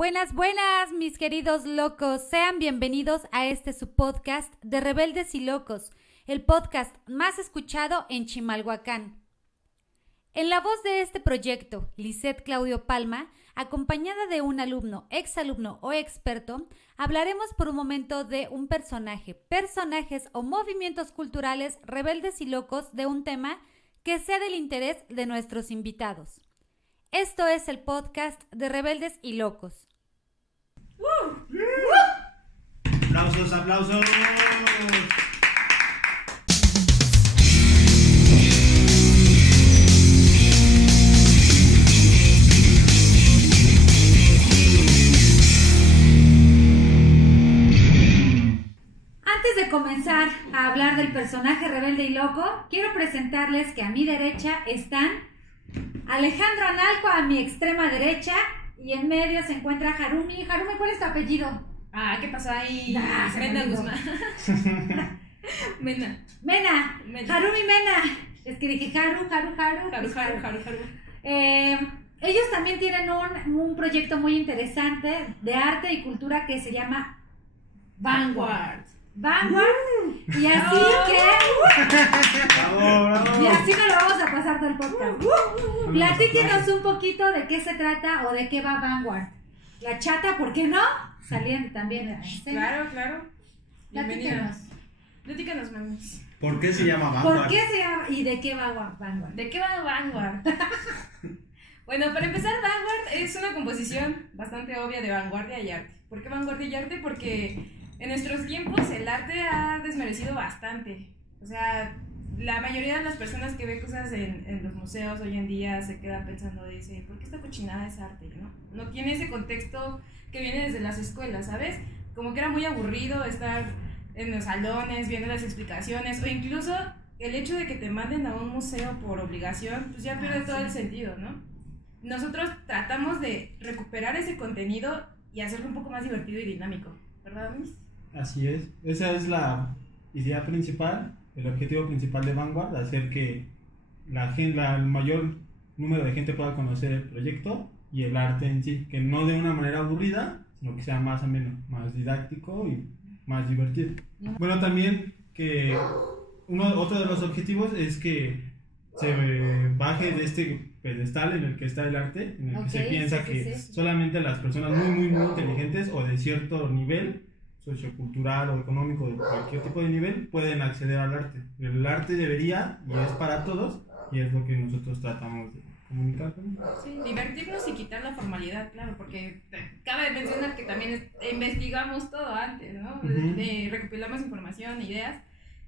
Buenas, buenas, mis queridos locos. Sean bienvenidos a su podcast de Rebeldes y Locos, el podcast más escuchado en Chimalhuacán. En la voz de este proyecto, Lisette Claudio Palma, acompañada de un alumno, exalumno o experto, hablaremos por un momento de un personaje, personajes o movimientos culturales rebeldes y locos de un tema que sea del interés de nuestros invitados. Esto es el podcast de Rebeldes y Locos. ¡Aplausos, aplausos! Antes de comenzar a hablar del personaje rebelde y loco, quiero presentarles que a mi derecha están Alejandro Analco, a mi extrema derecha, y en medio se encuentra Harumi. Harumi, ¿cuál es tu apellido? ¿Qué pasó ahí? Mena Guzmán. Mena. Harumi Mena. Es que dije Haru. Ellos también tienen un proyecto muy interesante de arte y cultura que se llama Vanguard. Y así y así nos lo vamos a pasar todo el podcast. Platíquenos un poquito de qué se trata o de qué va Vanguard. La chata, ¿por qué no? Saliendo también. Claro. Platícanos, mamis. ¿Por qué se llama Vanguard? ¿Por qué se llama y de qué va Vanguard? ¿De qué va Vanguard? Bueno, para empezar, Vanguard es una composición bastante obvia de vanguardia y arte. ¿Por qué vanguardia y arte? Porque en nuestros tiempos el arte ha desmerecido bastante. O sea, la mayoría de las personas que ven cosas en los museos hoy en día se queda pensando, dice, ¿por qué esta cochinada es arte? No tiene ese contexto que viene desde las escuelas, ¿sabes? Como que era muy aburrido estar en los salones viendo las explicaciones, o incluso el hecho de que te manden a un museo por obligación, pues ya pierde todo el sentido, ¿no? Nosotros tratamos de recuperar ese contenido y hacerlo un poco más divertido y dinámico, ¿verdad, Miss? Así es, esa es la idea principal, el objetivo principal de Vanguard, hacer que el mayor número de gente pueda conocer el proyecto y el arte en sí, que no de una manera aburrida, sino que sea más ameno, más didáctico y más divertido. Bueno, también que otro de los objetivos es que se baje de este pedestal en el que está el arte, en el que se piensa que solamente las personas muy inteligentes o de cierto nivel sociocultural o económico, de cualquier tipo de nivel, pueden acceder al arte. El arte debería, y es para todos, y es lo que nosotros tratamos de comunicar. Sí, divertirnos y quitar la formalidad, claro, porque cabe mencionar que también investigamos todo antes, ¿no? Recopilamos información, ideas,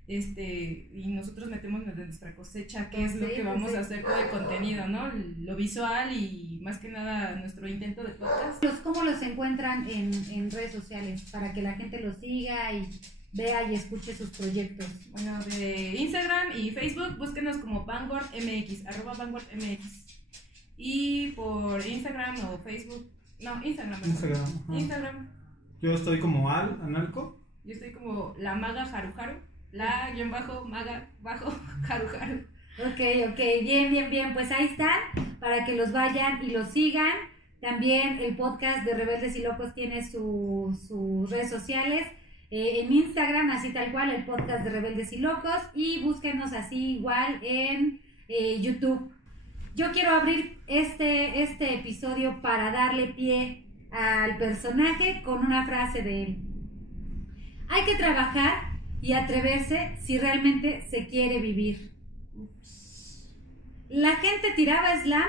y nosotros metemos de nuestra cosecha qué es lo que vamos a hacer con el contenido, ¿no? Lo visual y más que nada nuestro intento de podcast. ¿Cómo los encuentran en redes sociales para que la gente los siga y vea y escuche sus proyectos? Bueno, de Instagram y Facebook, búsquenos como VanguardMX, @VanguardMX. Y por Instagram o Facebook, Instagram. Yo estoy como Analco. Yo estoy como la maga Haruharu. La_maga_Haruharu. Ok, bien, pues ahí están, para que los vayan y los sigan. También el podcast de Rebeldes y Locos tiene sus redes sociales, en Instagram, así tal cual, el podcast de Rebeldes y Locos, y búsquenos así igual en YouTube. Yo quiero abrir este episodio para darle pie al personaje con una frase de él. Hay que trabajar y atreverse si realmente se quiere vivir. La gente tiraba slam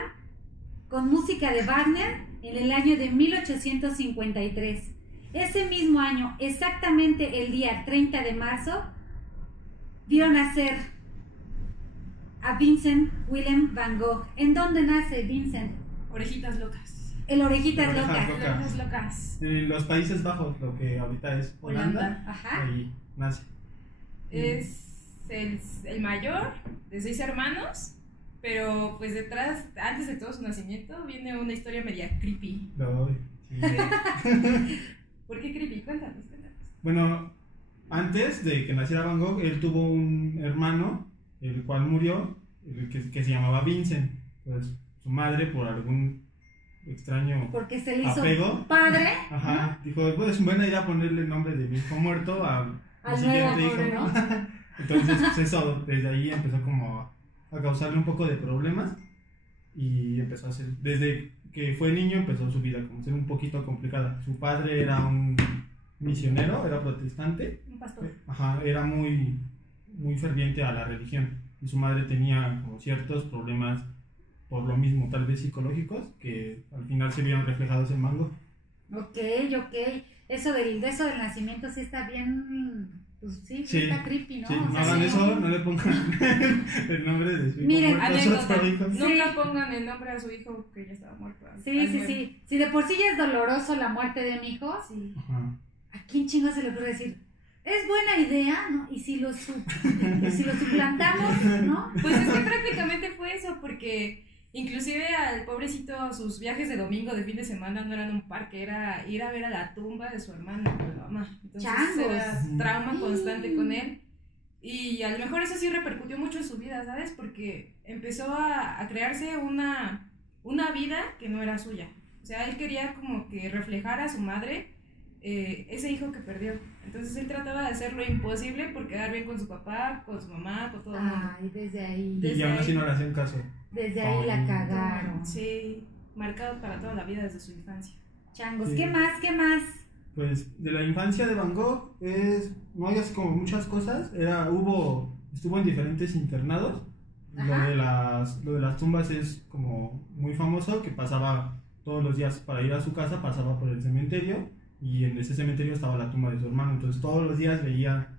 con música de Wagner en el año de 1853. Ese mismo año, exactamente el día 30 de marzo, vio nacer a Vincent Willem van Gogh. ¿En dónde nace Vincent? Orejitas locas. El Orejitas Locas. Orejas locas. En los Países Bajos, lo que ahorita es Holanda. Ajá. Ahí nace. Es el mayor de 6 hermanos, pero pues detrás, antes de todo su nacimiento, viene una historia media creepy. Sí. ¿Por qué creepy? Cuéntanos. Bueno, antes de que naciera Van Gogh, él tuvo un hermano, el cual murió, que se llamaba Vincent. Pues su madre, por algún extraño Porque se le hizo apego. padre. Ajá, dijo, pues es buena idea ponerle el nombre de mi hijo muerto al siguiente hijo, pobre, ¿no? Entonces, pues eso, desde ahí empezó como a causarle un poco de problemas y empezó a ser, desde que fue niño empezó su vida como a ser un poquito complicada. Su padre era un misionero, era protestante, Un pastor. ajá, era muy, muy ferviente a la religión y su madre tenía como ciertos problemas por lo mismo, tal vez psicológicos, que al final se vieron reflejados en Mango. Ok. Eso del nacimiento sí está bien, pues sí, Sí, está creepy, ¿no? Sí, O no sea, hagan sí, eso, no le pongan el nombre de su hijo Miren, muerto a Anécdota. su hijo. Sí. Nunca pongan el nombre a su hijo que ya estaba muerto. Sí. Si de por sí ya es doloroso la muerte de un hijo, Sí. Ajá. ¿a quién chingo se le ocurre decir? Es buena idea, ¿no? Y si lo suplantamos, ¿no? Pues es que prácticamente fue eso, porque inclusive al pobrecito sus viajes de domingo, de fin de semana, no eran un parque, era ir a ver a la tumba de su hermana, de la mamá. Entonces Changos. era trauma constante con él. Y a lo mejor eso sí repercutió mucho en su vida, ¿sabes? Porque empezó a crearse una vida que no era suya. O sea, él quería como que reflejar a su madre ese hijo que perdió. Entonces él trataba de hacer lo imposible por quedar bien con su papá, con su mamá, con todo el mundo. Ay, desde ahí. Y aún así no le hacían caso. Desde ahí la cagaron. Sí, marcado para toda la vida desde su infancia. Changos, Sí. ¿qué más? Pues de la infancia de Van Gogh no hay así como muchas cosas. Estuvo en diferentes internados. Ajá. Lo de las tumbas es como muy famoso, que pasaba todos los días para ir a su casa, pasaba por el cementerio y en ese cementerio estaba la tumba de su hermano. Entonces todos los días veía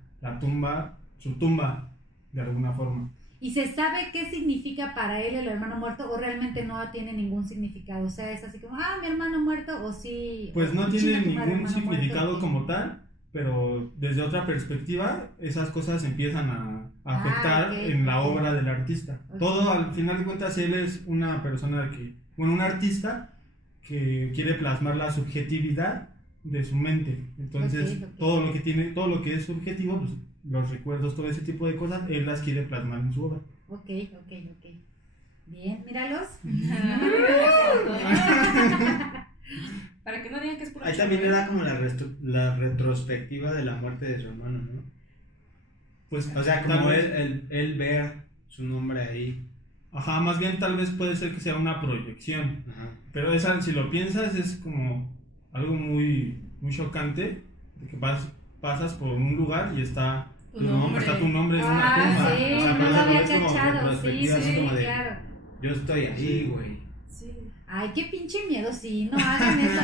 su tumba de alguna forma. ¿Y se sabe qué significa para él el hermano muerto o realmente no tiene ningún significado? O sea, es así como, mi hermano muerto, o sí. Pues no chinga tiene tu madre, ningún hermano significado muerto. como tal, pero desde otra perspectiva esas cosas empiezan a afectar ok, en la ok. obra del artista. Ok. Todo, al final de cuentas, él es una persona un artista que quiere plasmar la subjetividad de su mente. Entonces, Ok. todo lo que es subjetivo, pues los recuerdos, todo ese tipo de cosas, él las quiere plasmar en su obra. Ok. Bien, míralos. Para que no digan que es puro Ahí choro. también era como la retrospectiva de la muerte de su hermano, ¿no? Pues, O sea, tal como vez- él ver su nombre ahí. Ajá, más bien tal vez puede ser que sea una proyección. Ajá. Pero esa, si lo piensas, es como algo muy, muy chocante, de que pasas por un lugar y está Tu nombre. está tu nombre en una Ah, tumba. sí, O sea, no pero lo eso había es como cachado. Sí, retrospectiva, sí, así como de- claro. Yo estoy ahí, güey. Sí. Ay, qué pinche miedo, sí, no hagan eso, no.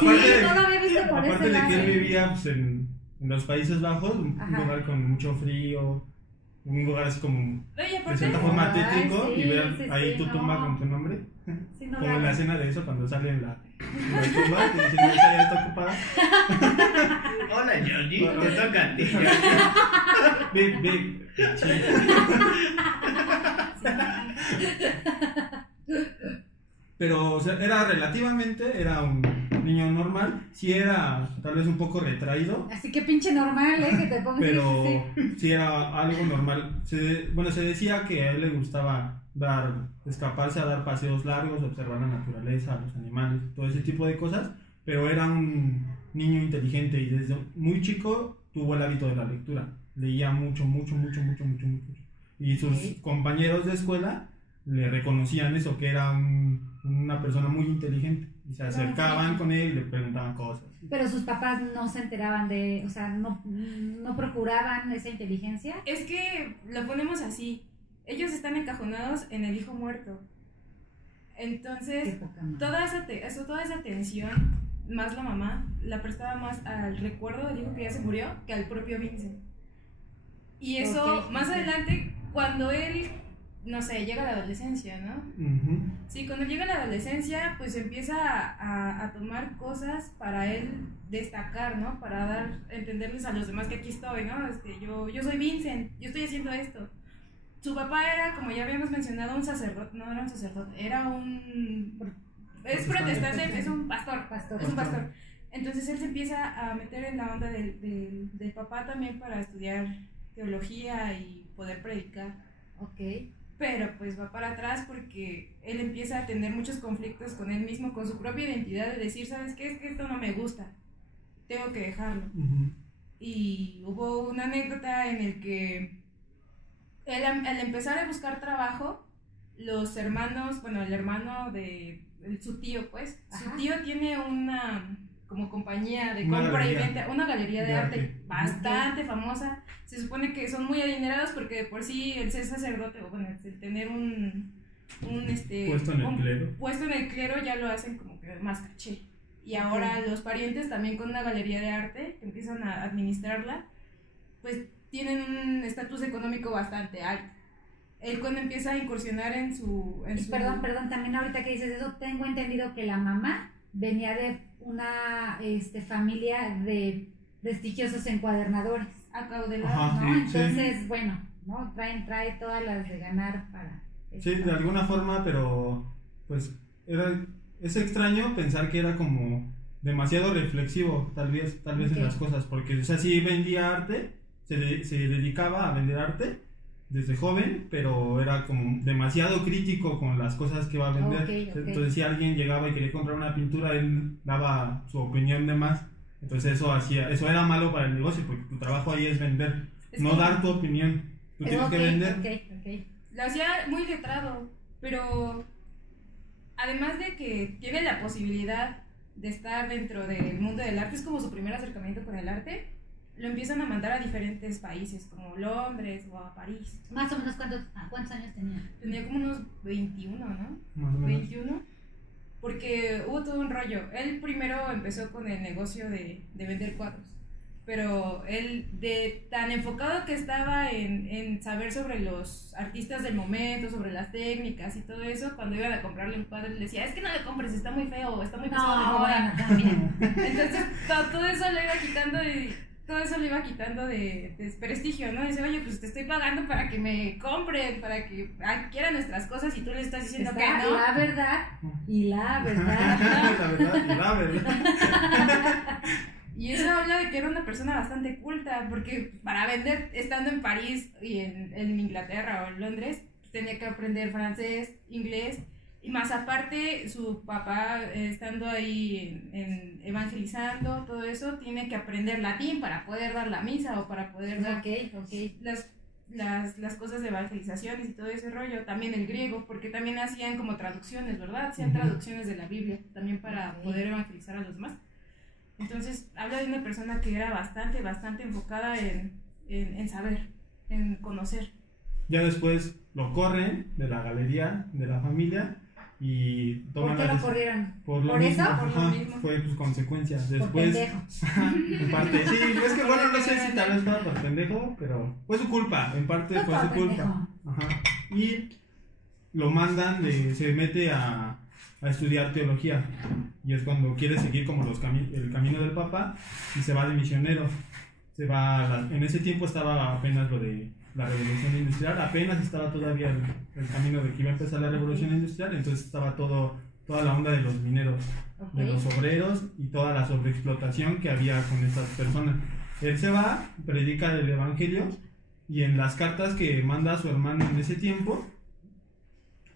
Sí, Aparte, no lo había visto por aparte ese de lado. que él vivía pues, en los Países Bajos, un Ajá. lugar con mucho frío, un lugar así como No, y de aparte, cierta forma Ay, tétrico, sí, y ver sí, ahí sí, tu no. tumba con tu nombre, Sí, no como lo en la hagan. escena de eso cuando sale en la tumba, que dicen, esa ya está ocupada. Hola, Johnny. Te toca a ti. Big. Pero o sea, era un niño normal, sí era tal vez un poco retraído, Así que pinche normal, que te pongas. pero Sí. sí era algo normal. Se decía que a él le gustaba escaparse a dar paseos largos, observar la naturaleza, los animales, todo ese tipo de cosas, pero era un niño inteligente y desde muy chico tuvo el hábito de la lectura. Leía mucho. Y sus Ok. compañeros de escuela le reconocían eso, que era una persona muy inteligente. Y se acercaban con él y le preguntaban cosas. Pero sus papás no se enteraban o sea, no procuraban esa inteligencia. es que lo ponemos así. Ellos están encajonados en el hijo muerto. Qué Entonces, poca madre. toda esa atención, más la mamá, la prestaba más al recuerdo del hijo que ya se murió que al propio Vincent. Y eso, Ok, más ok. adelante, cuando él, no sé, llega a la adolescencia, ¿no? Ujú. Sí, cuando llega a la adolescencia, pues empieza a tomar cosas para él destacar, ¿no? Para entenderles a los demás que aquí estoy, ¿no? Yo soy Vincent, yo estoy haciendo esto. Su papá era, como ya habíamos mencionado, un sacerdote, no era un sacerdote, es protestante, es un pastor. Pastor. Es un pastor. Entonces él se empieza a meter en la onda del papá también para estudiar teología y poder predicar. Ok. pero pues va para atrás porque él empieza a tener muchos conflictos con él mismo, con su propia identidad, de decir, ¿sabes qué? Es que esto no me gusta, tengo que dejarlo. Ujú. Y hubo una anécdota en el que él, al empezar a buscar trabajo, los hermanos, bueno, el hermano de su tío, pues, su Ajá. tío tiene una como compañía de Una compra y galería venta, una galería de de arte arte. bastante famosa. Se supone que son muy adinerados porque de por sí el ser sacerdote, o bueno, el tener un Puesto en el un clero. puesto en el clero ya lo hacen como que más caché. Y ahora los parientes también con una galería de arte que empiezan a administrarla, pues tienen un estatus económico bastante alto. Él cuando empieza a incursionar en su... Y perdón, también ahorita que dices eso, tengo entendido que la mamá venía de una familia de prestigiosos encuadernadores, acaudalado. Ajá. ¿no? sí. Entonces, bueno, ¿no? Trae todas las de ganar para... Sí, de alguna forma, pero pues es extraño pensar que era como demasiado reflexivo, tal vez Ok. en las cosas, porque, o sea, sí vendía arte, se dedicaba a vender arte desde joven, pero era como demasiado crítico con las cosas que iba a vender. Ok. Entonces, si alguien llegaba y quería comprar una pintura, él daba su opinión de más. Entonces, eso era malo para el negocio, porque tu trabajo ahí es vender, Es no como- dar tu opinión. Tú tienes que vender. Ok. Lo hacía muy letrado, pero además de que tiene la posibilidad de estar dentro del mundo del arte, es como su primer acercamiento con el arte, lo empiezan a mandar a diferentes países, como Londres o a París. Más o menos, ¿cuántos años tenía? Tenía como unos 21, ¿no? Más o menos. 21. Porque hubo todo un rollo. Él primero empezó con el negocio de vender cuadros. Pero él, de tan enfocado que estaba en saber sobre los artistas del momento, sobre las técnicas y todo eso, cuando iban a comprarle un cuadro, él decía, es que no le compres, está muy feo, está muy pesado de No, moda". bueno, también. Entonces todo eso le iba quitando de desprestigio, ¿no? Dice, oye, pues te estoy pagando para que me compren, para que adquieran nuestras cosas y tú le estás diciendo Está que no. la verdad y la verdad. La verdad. Y eso habla de que era una persona bastante culta, porque para vender, estando en París y en Inglaterra o en Londres, tenía que aprender francés, inglés, y más aparte, su papá, estando ahí evangelizando, todo eso, tiene que aprender latín para poder dar la misa o para poder dar Ok. las cosas de evangelizaciones y todo ese rollo. También el griego, porque también hacían como traducciones, ¿verdad? Hacían Ujú. traducciones de la Biblia, también para Ok. poder evangelizar a los demás. Entonces, habla de una persona que era bastante enfocada en saber, en conocer. Ya después lo corren de la galería de la familia y ¿Por toman qué la lo dec- corrieron? Por lo ¿Por mismo, eso? Por lo ajá, mismo. fue pues consecuencia. Por Después, pendejo. en parte, sí, es que bueno, no sé si tal vez fuera por pendejo, pero fue su culpa, en parte Fue fue por su culpa. pendejo. Ajá. Y lo mandan, se mete a estudiar teología. Y es cuando quiere seguir como el camino del Papa y se va de misionero. En ese tiempo estaba apenas lo de la revolución industrial, apenas estaba todavía el camino de que iba a empezar la revolución industrial, entonces estaba toda la onda de los mineros, de los Ok. obreros y toda la sobreexplotación que había con estas personas. Él se va, predica el evangelio y en las cartas que manda a su hermano en ese tiempo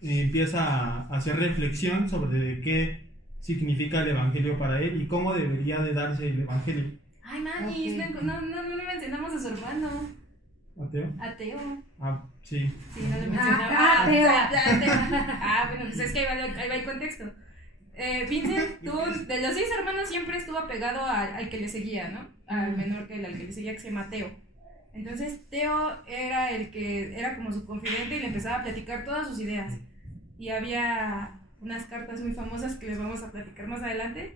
empieza a hacer reflexión sobre qué significa el evangelio para él y cómo debería de darse el evangelio. Ay, manis, Ok. no le mencionamos a su hermano, ¿Ateo? ateo. Ah, sí. Sí, no le mencionamos. ateo. Bueno, pues es que ahí va el contexto. Vincent, de los 6 hermanos siempre estuvo apegado al que le seguía, ¿no? Al menor que al que le seguía, que se llama Teo. Entonces, Teo era el que era como su confidente y le empezaba a platicar todas sus ideas. Y había unas cartas muy famosas que les vamos a platicar más adelante,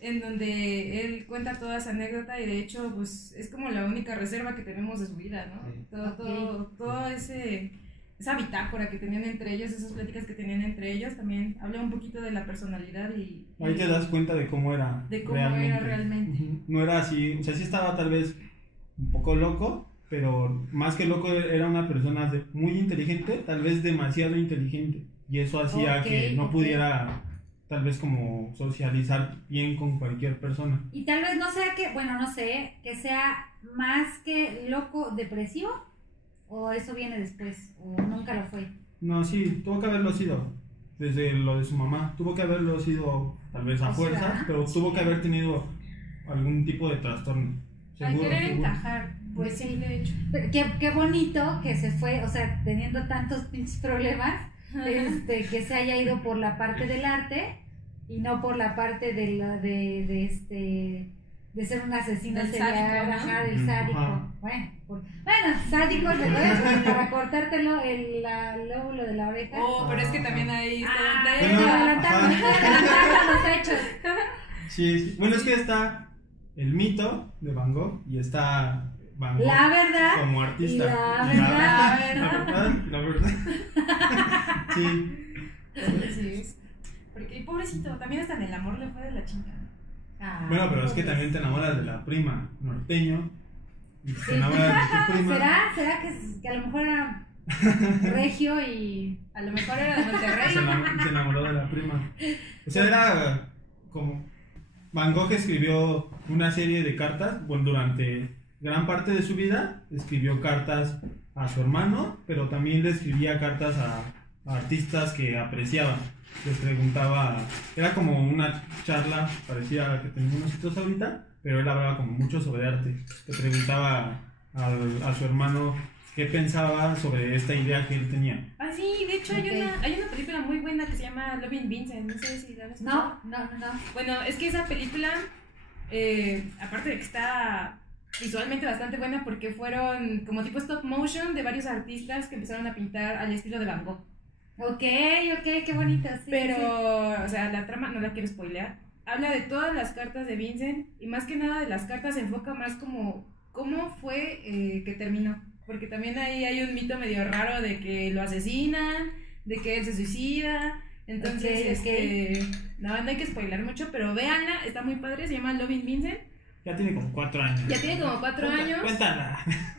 en donde él cuenta toda esa anécdota y de hecho, pues es como la única reserva que tenemos de su vida, ¿no? Sí. Todo esa bitácora que tenían entre ellos, esas pláticas que tenían entre ellos, también habla un poquito de la personalidad y Ahí te das cuenta de cómo era De cómo era realmente. Ujú. No era así, o sea, sí estaba tal vez un poco loco, pero más que loco era una persona muy inteligente, tal vez demasiado inteligente, y eso hacía Ok, que no ok. pudiera tal vez como socializar bien con cualquier persona. Y tal vez no sé, que sea más que loco, depresivo ¿O eso viene después? ¿O nunca lo fue? No, sí, tuvo que haberlo sido. Desde lo de su mamá. Tuvo que haberlo sido, tal vez a O fuerza, sea, pero tuvo que haber tenido algún tipo de trastorno. Al querer seguro. encajar, pues sí, de hecho. Pero qué bonito que se fue, o sea, teniendo tantos pinches problemas, que se haya ido por la parte del arte y no por la parte de ser un asesino Del serial, sádico, ¿no? ajá, del sádico. Ajá. Bueno, sádico, ¿verdad? Para cortártelo el lóbulo de la oreja. Oh, pero es que también ahí está un Ah, tema. Bueno, adelantando los hechos. Sí, sí. Bueno, es que está el mito de Van Gogh y está Van Gogh La verdad. como artista. La verdad. La verdad. Sí. Sí. Porque pobrecito, también hasta en el amor le fue de la chingada. Ah, Bueno, pero es que pues. también te enamoras de la prima norteño y te Sí. enamoras de tu prima. ¿Será que a lo mejor era regio y A lo mejor era de Monterrey. Se enamoró de la prima. O sea, era como Van Gogh escribió una serie de cartas, bueno, durante gran parte de su vida escribió cartas a su hermano, pero también le escribía cartas a artistas que apreciaba. Les preguntaba, era como una charla parecida a la que tenemos nosotros ahorita, pero él hablaba como mucho sobre arte. Le preguntaba a su hermano qué pensaba sobre esta idea que él tenía. Ah, sí, de hecho Ok. hay una película muy buena que se llama Loving Vincent, no sé si la has escuchado. no. Bueno, es que esa película, aparte de que está visualmente bastante buena porque fueron como tipo stop motion de varios artistas que empezaron a pintar al estilo de Van Gogh. Ok, qué bonito, sí. Pero, sí. o sea, la trama no la quiero spoilear. Habla de todas las cartas de Vincent y más que nada de las cartas se enfoca más como cómo fue que terminó. Porque también ahí hay un mito medio raro de que lo asesinan, de que él se suicida. Entonces, Ok. no hay que spoiler mucho, pero véanla, está muy padre, se llama Loving Vincent. Ya tiene como 4 años. Ya tiene como 4 años. Cuéntala.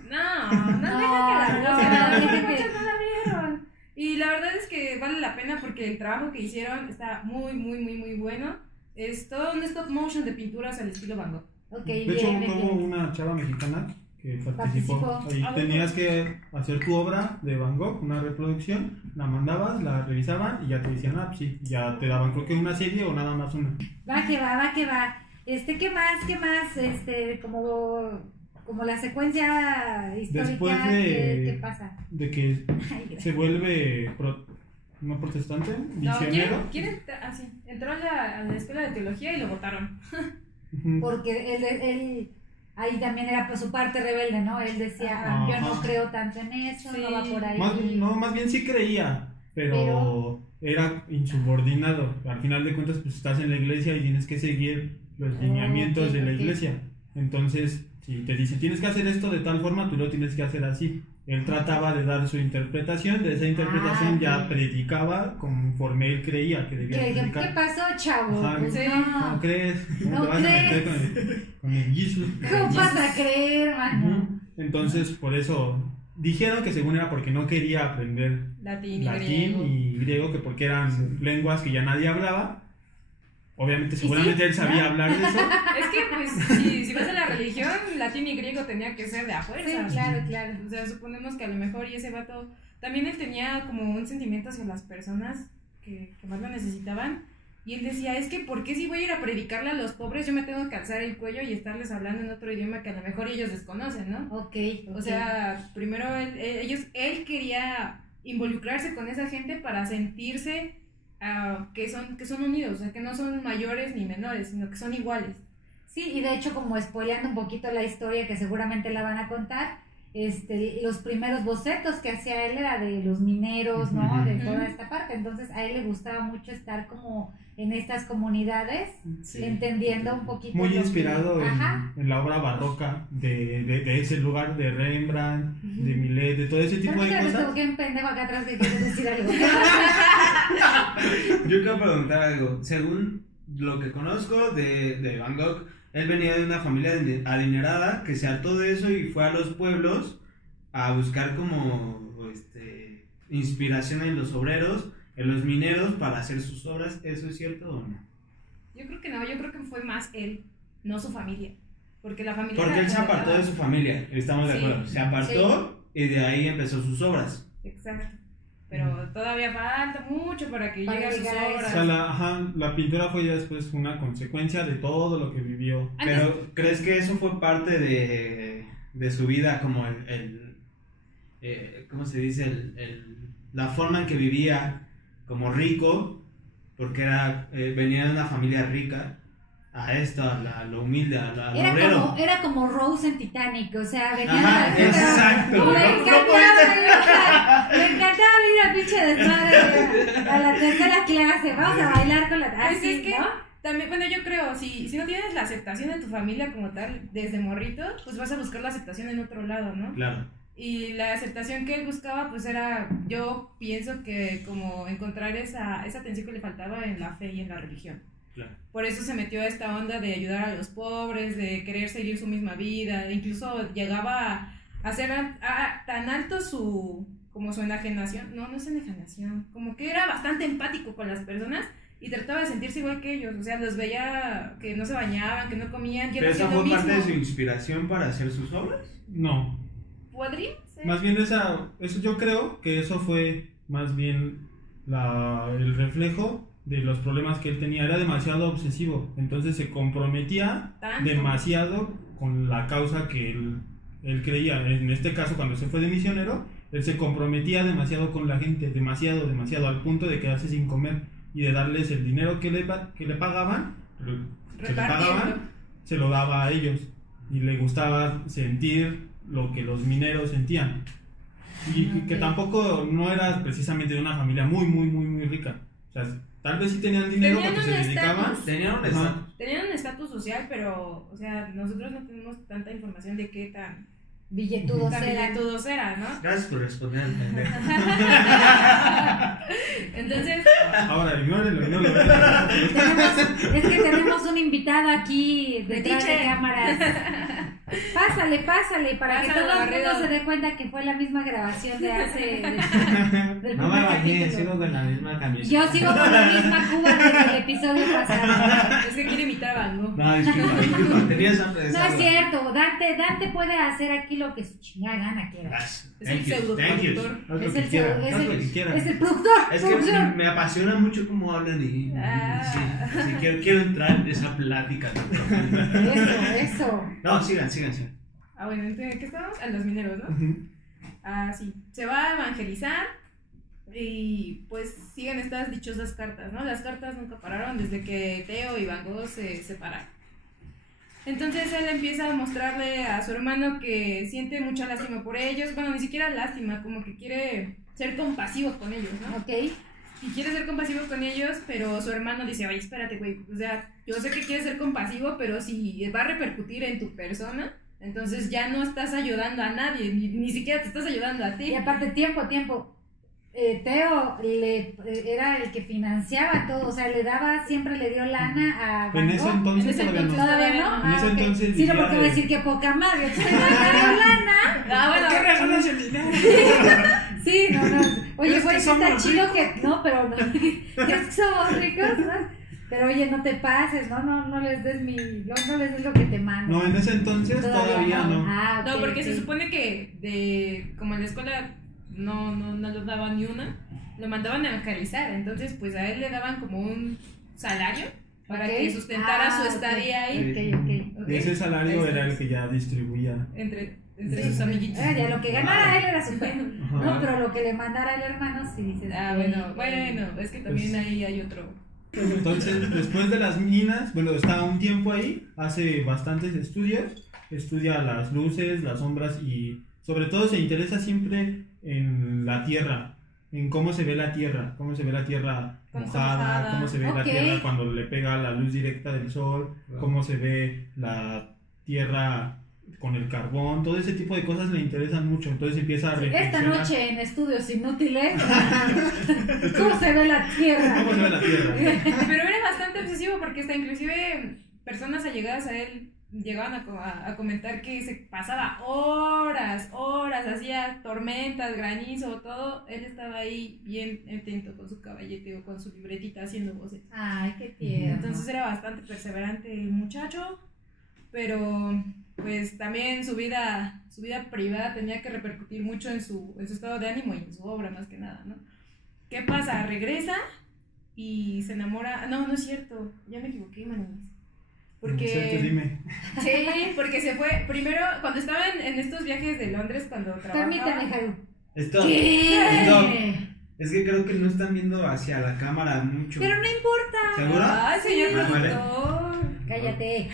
No, No, deja que la no, busquen, deja que- muchos no la vieron. Y la verdad es que vale la pena porque el trabajo que hicieron está muy, muy, muy, muy bueno. Es todo un stop motion de pinturas al estilo Van Gogh. Ok, De bien, hecho, bien, hubo bien. una chava mexicana que participó. Participó. Ahí Ah, tenías que hacer tu obra de Van Gogh, una reproducción, la mandabas, la revisaban y ya te decían, ah, pues sí, ya te daban creo que una serie o nada más una. Va que va. ¿Qué más? Como la secuencia histórica, Después de- ¿qué pasa? De que Ay, gracias. se vuelve no protestante, No, misionero. sí, entró a la escuela de teología y lo votaron. Ujú. Porque él ahí también era pues su parte rebelde, ¿no? Él decía, Ajá. yo no creo tanto en eso, Sí. no va por ahí. Más bien sí creía, pero era insubordinado. Al final de cuentas, pues estás en la iglesia y tienes que seguir los lineamientos ok, de la ok. iglesia. Entonces, si te dicen tienes que hacer esto de tal forma, tú lo tienes que hacer así. Él trataba de dar su interpretación, de esa interpretación ok. ya predicaba conforme él creía que debía ¿Qué predicar. pasó, chavo? Ajá, Pues sí. no. ¿Cómo crees? ¿Cómo No te vas a meter crees. con el Jesus? ¿Cómo vas a creer, mano? Ujú. Entonces, por eso dijeron que según era porque no quería aprender Latín y latín griego. y griego, que porque eran lenguas que ya nadie hablaba. Obviamente, seguramente sí? él sabía ¿No? hablar de eso. Es que, pues, si vas a la religión, latín y griego tenía que ser de a Sí, fuerzas. claro. O sea, suponemos que a lo mejor y ese vato también él tenía como un sentimiento hacia las personas que más lo necesitaban. Y él decía, es que ¿por qué si voy a ir a predicarle a los pobres yo me tengo que alzar el cuello y estarles hablando en otro idioma que a lo mejor ellos desconocen, ¿no? Ok. O sea, primero él quería involucrarse con esa gente para sentirse que son unidos, o sea, que no son mayores ni menores, sino que son iguales. Sí, y de hecho, como spoileando un poquito la historia que seguramente la van a contar, los primeros bocetos que hacía él era de los mineros, ¿no? Ujú. De toda esta parte. Entonces a él le gustaba mucho estar como en estas comunidades, Sí. entendiendo un poquito. Muy lo que- inspirado Ajá. en la obra barroca de ese lugar, de Rembrandt, de Millet, de todo ese tipo de Pero cosas. como que un pendejo acá atrás que quiere decir algo. Yo quiero preguntar algo. Según lo que conozco de Van Gogh, él venía de una familia adinerada que se hartó de eso y fue a los pueblos a buscar como inspiración en los obreros, en los mineros para hacer sus obras. ¿Eso es cierto o no? Yo creo que no, yo creo que fue más él, no su familia. Porque la familia... Porque él se la apartó de su familia, estamos de Sí. acuerdo. Se apartó y de ahí empezó sus obras. Exacto. Pero todavía falta mucho para que llegue a sus llegar a eso. O obras. sea, la pintura fue ya después una consecuencia de todo lo que vivió. Pero, ¿crees que eso fue parte de su vida, como ¿cómo se dice? La forma en que vivía como rico, porque venía de una familia rica, a lo humilde, al obrero. Era como Rose en Titanic, o sea, venía Ajá, a la exacto. Me encantaba ir a pinche desmadre a la tercera clase, vamos a bailar con la Pues así, es que ¿no? también, bueno, yo creo, si no tienes la aceptación en tu familia como tal, desde morrito, pues vas a buscar la aceptación en otro lado, ¿no? Claro. Y la aceptación que él buscaba, pues era, yo pienso que como encontrar esa atención que le faltaba en la fe y en la religión. Claro. Por eso se metió a esta onda de ayudar a los pobres, de querer seguir su misma vida, incluso llegaba a ser tan alto como su enajenación, no es enajenación, como que era bastante empático con las personas y trataba de sentirse igual que ellos, o sea, los veía que no se bañaban, que no comían, que ¿Pero no esa hacían lo fue parte de mismo. su inspiración para hacer sus obras? No. ¿Podría ser? Más bien eso yo creo que eso fue más bien el reflejo de los problemas que él tenía. Era demasiado obsesivo, entonces se comprometía ¿Tanto? demasiado con la causa que él creía. En este caso, cuando se fue de misionero, él se comprometía demasiado con la gente, demasiado, al punto de quedarse sin comer y de darles el dinero que le pagaban, se lo daba a ellos, y le gustaba sentir lo que los mineros sentían, y que tampoco no era precisamente de una familia muy rica. O sea, tal vez sí tenían dinero Tenían porque se un dedicaban. estatus. Tenían un Ajá. estatus. Tenían un estatus social, pero, o sea, nosotros no tenemos tanta información de qué tan Billetudos eran. billetudos era, ¿no? Gracias por responder al pendejo. Entonces, Ahora, ignórenlo. Es que tenemos un invitado aquí detrás de Metiche. cámaras. Pásale, para que Pásale, todo el barrido. mundo se dé cuenta que fue la misma grabación de hace... del No me primer bañé, capítulo. sigo con la misma camisa. Yo sigo con la misma cuba desde el episodio pasado. es que quiere imitar a Van Gogh. No, disculpa, tenías hambre de No es saber. cierto, Dante puede hacer aquí lo que su chingada gana quiera. Gracias. Es el Thank you. pseudoproductor. Haz lo Es que el, quiera, es haz el- lo que quiera. es el productor. Es que productor. me apasiona mucho cómo hablan y sí, quiero entrar en esa plática. Eso. No, sigan. Ah, bueno, entonces, ¿qué estábamos? A los mineros, ¿no? Ujú. Ah, sí. Se va a evangelizar y pues siguen estas dichosas cartas, ¿no? Las cartas nunca pararon desde que Theo y Van Gogh se separaron. Entonces él empieza a mostrarle a su hermano que siente mucha lástima por ellos. Bueno, ni siquiera lástima, como que quiere ser compasivo con ellos, ¿no? Ok. Y quiere ser compasivo con ellos, pero su hermano dice, oye, espérate, güey, o sea, yo sé que quieres ser compasivo, pero si va a repercutir en tu persona, entonces ya no estás ayudando a nadie, ni siquiera te estás ayudando a ti. Y aparte, tiempo. Theo era el que financiaba todo, o sea, siempre le dio lana a Van En ese Gogh. entonces En ese todavía entonces no. ¿Todavía no? En ese ok. entonces Sí, no, vivía porque voy a decir que poca madre. Entonces, le dio lana. Ah, bueno, ¿Qué razón es el dinero? Sí, no. Oye, ¿Crees güey, que sí está somos chido que... No, pero no. ¿Crees que somos ricos? ¿No? Pero oye, no te pases, no les des no les des lo que te mando. No, en ese entonces todavía no. Ah, ok, no, porque ok. se supone que como en la escuela no les daban ni una, lo mandaban a evangelizar, entonces pues a él le daban como un salario para Ok. que sustentara su ok. estadía ahí. Ok. Ese salario Ahí era está. el que ya distribuía. Entre Sí. sus amiguitos. Ya lo que ganara él era su pedo. Ajá. No, pero lo que le mandara el hermano sí dices. Ah, bueno, es que también Pues- ahí hay otro. Entonces, después de las minas, bueno, está un tiempo ahí, hace bastantes estudios, estudia las luces, las sombras y sobre todo se interesa siempre en la tierra, en cómo se ve la tierra Mojada. mojada, cómo se ve la Ok. tierra cuando le pega la luz directa del sol, cómo se ve la tierra con el carbón, todo ese tipo de cosas le interesan mucho, entonces empieza a Esta reflexionar. noche en Estudios Inútiles, ¿cómo se ve la tierra? ¿Cómo se ve la tierra? Pero era bastante obsesivo porque hasta inclusive personas allegadas a él llegaban a comentar que se pasaba horas, hacía tormentas, granizo, todo. Él estaba ahí bien atento con su caballete o con su libretita haciendo voces. Ay, qué tierno. Entonces era bastante perseverante el muchacho. pero pues también su vida privada tenía que repercutir mucho en su estado de ánimo y en su obra más que nada, ¿no? ¿Qué pasa? Regresa y se enamora. No es cierto, ya me equivoqué, manis. Porque Dime. sí, porque se fue primero cuando estaba en estos viajes de Londres cuando trabajaba. Permíteme, Haru. Stop. Es que creo que no están viendo hacia la cámara mucho. Pero no importa. ¿Seguro? Ay, señor Ah, vale. productor. Cállate.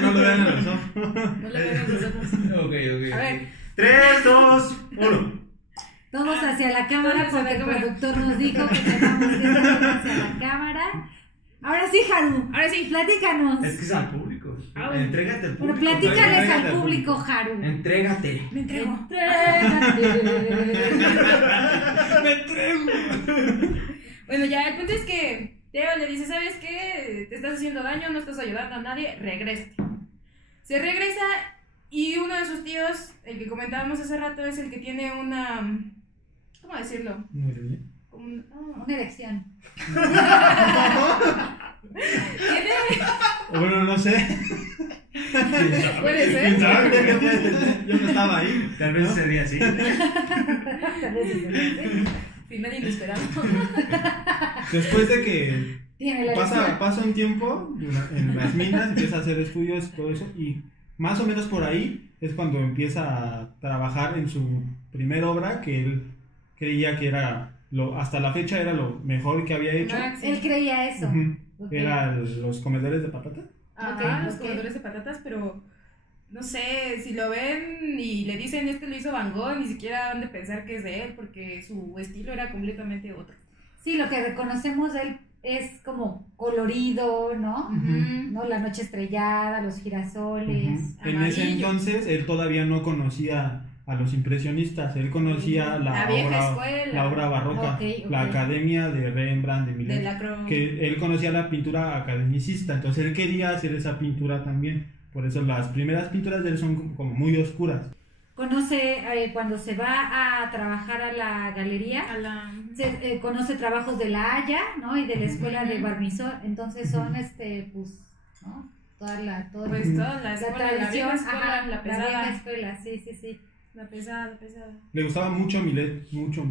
No lo vean en los ojos. No le vean los ojos. Ok. A ver. 3, 2, 1. Todos hacia la cámara todos hacia porque la el cámara. productor nos dijo que tenemos que estar hacia la cámara. Ahora sí, Haru. Ahora sí. Platícanos. Es que es al público. Ah, bueno. Entrégate al Pero público. platícales Entrégate al público, Haru. Entrégate. Me entrego. Entrégate. ¡Me entrego! Bueno, ya el punto es que Teo le dice, ¿sabes qué? Te estás haciendo daño, no estás ayudando a nadie, regrésate. Se regresa y uno de sus tíos, el que comentábamos hace rato, es el que tiene una... ¿Cómo decirlo? Muy bien. Como un- Una erección. Tiene... Bueno, no sé. Puede ser. ¿Quién sabe? Yo no estaba ahí. Tal vez ese día sí. Tal vez es el- Final inesperado. Después de que Tiene la erección. pasa un tiempo en las minas, empieza a hacer estudios y todo eso, y más o menos por ahí es cuando empieza a trabajar en su primer obra, que él creía que era, hasta la fecha era lo mejor que había hecho. Él creía eso. Ujú. Ok. Era los comedores de patata. Ajá, los ok. comedores de patatas, pero no sé, si lo ven y le dicen este lo hizo Van Gogh, ni siquiera han de pensar que es de él, porque su estilo era completamente otro. Sí, lo que reconocemos de él es como colorido, ¿no? ¿No? La noche estrellada, los girasoles. Ujú. En ese amarillo. entonces él todavía no conocía a los impresionistas, él conocía La vieja escuela. la obra barroca, Ok. la academia de Rembrandt, de Millet, De la que él conocía la pintura academicista, entonces él quería hacer esa pintura también, por eso las primeras pinturas de él son como muy oscuras. Conoce, cuando se va a trabajar a la galería, a la... conoce trabajos de La Haya, ¿no? Y de la escuela de Barbizon, entonces son, pues, ¿no? Toda la Pues toda la escuela, la tradición, vieja escuela, ajá, la vieja pesada. escuela, sí. La pesada. Le gustaba mucho Millet, mucho.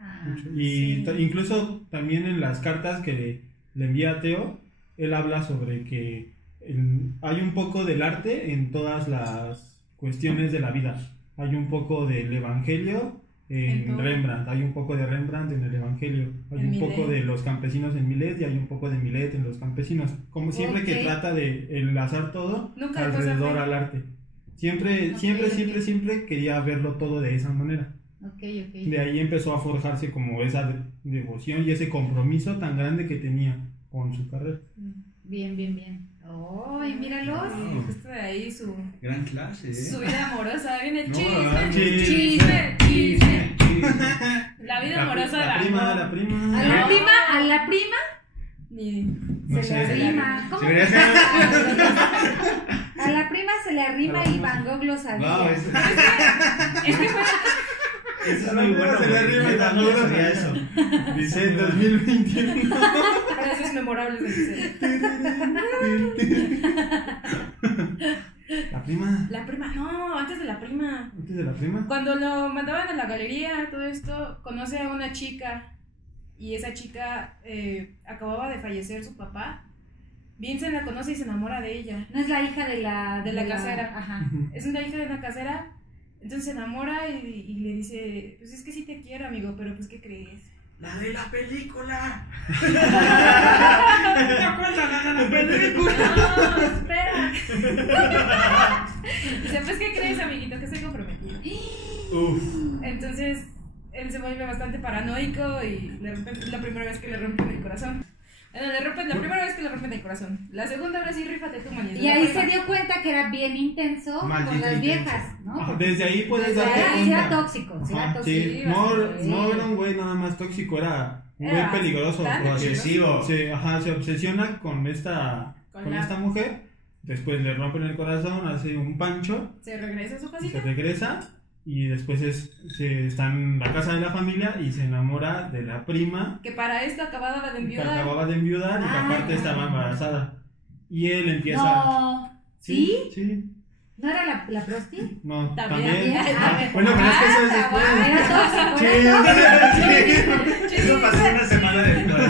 Ah, Y sí. incluso también en las cartas que le envía a Teo, él habla sobre que hay un poco del arte en todas las cuestiones de la vida. Hay un poco del Evangelio en En todo. Rembrandt, hay un poco de Rembrandt en el Evangelio, hay En un Millet. poco de los campesinos en Millet y hay un poco de Millet en los campesinos. Como siempre que Ok. trata de enlazar todo Nunca de cosa alrededor fea. al arte. Siempre quería verlo todo de esa manera. Ok. De ahí empezó a forjarse como esa devoción y ese compromiso tan grande que tenía con su carrera. Bien. ¡Ay, míralos! Sí, justo de ahí su Gran clase, su vida amorosa. Viene el No, chisme. La vida amorosa de la Van prima, Gogh. la prima. A la prima Ni... No se le sé. arrima. ¿Cómo? Se vería ser- A la prima se le arrima A la y prima. Van Gogh lo sabía. No, eso es A la muy prima bueno. se le arrima güey. y Yo Van también Gogh sabía sabía. eso. Dice 2021. Frases memorables de Giselle. La prima. La prima, no, antes de la prima. Antes de la prima. Cuando lo mandaban a la galería, todo esto, conoce a una chica y esa chica acababa de fallecer su papá. Vincent la conoce y se enamora de ella. No es la hija de la casera. Ajá. Ujú. Es una hija de una casera, entonces se enamora y le dice, pues es que sí te quiero, amigo, pero pues ¿qué crees? La de la película. No, espera. Dice, pues ¿qué crees, amiguito? Que estoy comprometido. Uf. Entonces él se vuelve bastante paranoico y de repente es la primera vez que le rompen el corazón. Bueno, la primera vez que le rompen el corazón. La segunda vez sí, rífate tú, manito. Y ahí se dio cuenta que era bien intenso Maldito con las intenso. viejas, ¿no? Ajá, desde ahí puedes Desde darte ahí, cuenta. Sí era tóxico, sí era Ajá, tóxico. sí. bastante. No era un güey nada más tóxico, era un güey Era peligroso. bastante Obsesivo. Se obsesiona con esta mujer, después le rompen el corazón, hace un pancho, Se regresa a su se casita. regresa y después está en la casa de la familia y se enamora de la prima Que para esto acababa de que enviudar. acababa de enviudar y que Ah, aparte ya. estaba embarazada. y él empieza... No. ¿Sí? Sí. ¿No era la prosti? No, También. también. Bueno, pero es que eso es después. Era Sí. Eso pasó una semana después.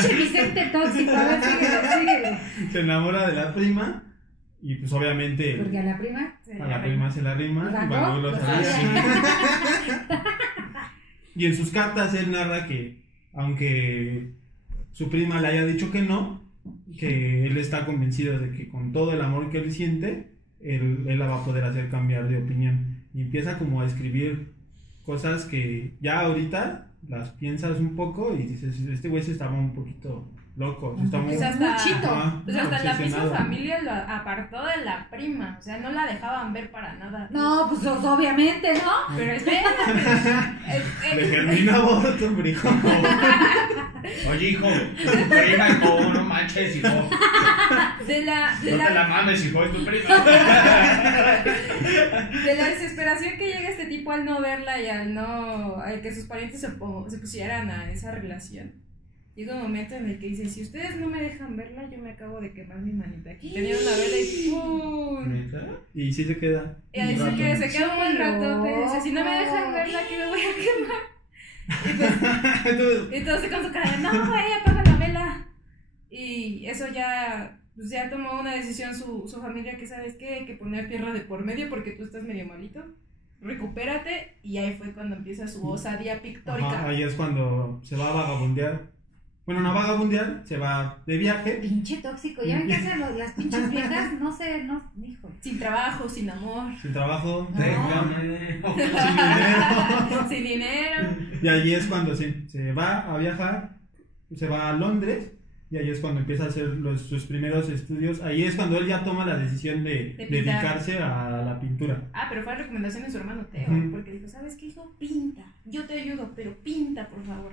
Pinche Vicente tóxico, a ver, síguele. Se enamora de la prima y pues obviamente Porque a la prima. a la prima se la rima ¿Y Van y Van Gogh lo Gogh? sabía. Y en sus cartas él narra que aunque su prima le haya dicho que no, que él está convencido de que con todo el amor que él siente, él la va a poder hacer cambiar de opinión. Y empieza como a escribir cosas que ya ahorita las piensas un poco y dices, este güey se estaba un poquito loco. Un Está muy... poquito. Muchito. Pues hasta la misma obsesionado. familia lo apartó de la prima, o sea, no la dejaban ver para nada. No, pues obviamente, ¿no? Pero espérate. Le germina aborto, brijo. Oye, hijo, tu prima, hijo, no manches, hijo. No de te la mames, hijo, es tu prima. de la desesperación que llega este tipo al no verla y al que sus parientes se pusieran a esa relación. Llega un momento en el que dice, si ustedes no me dejan verla, yo me acabo de quemar mi manita aquí. Tenía una vela y ¡pum! ¿Neta? Y sí se queda. Y ahí un rato. se queda un buen ratote. Dice, si no me dejan verla, aquí me voy a quemar. Y pues, entonces con su cara de, no, apaga la vela. Y eso ya, pues ya tomó una decisión su familia que, ¿sabes qué? Hay que poner tierra de por medio porque tú estás medio malito. Recupérate. Y ahí fue cuando empieza su osadía pictórica. Ajá, ahí es cuando se va a vagabundear. Bueno, no vagabundear, se va de viaje. Pinche tóxico, ya ven que hacen las pinches viejas, hijo. Sin trabajo, sin amor, Sin trabajo, No. Déjame. sin dinero. sin dinero. Y ahí es cuando se va a viajar, se va a Londres. Y ahí es cuando empieza a hacer sus primeros estudios. Ahí es cuando él ya toma la decisión de pintar. dedicarse a la pintura. Ah, pero fue a recomendación de su hermano Teo, Ujú. porque dijo, ¿sabes qué, hijo? Pinta. Yo te ayudo, pero pinta, por favor.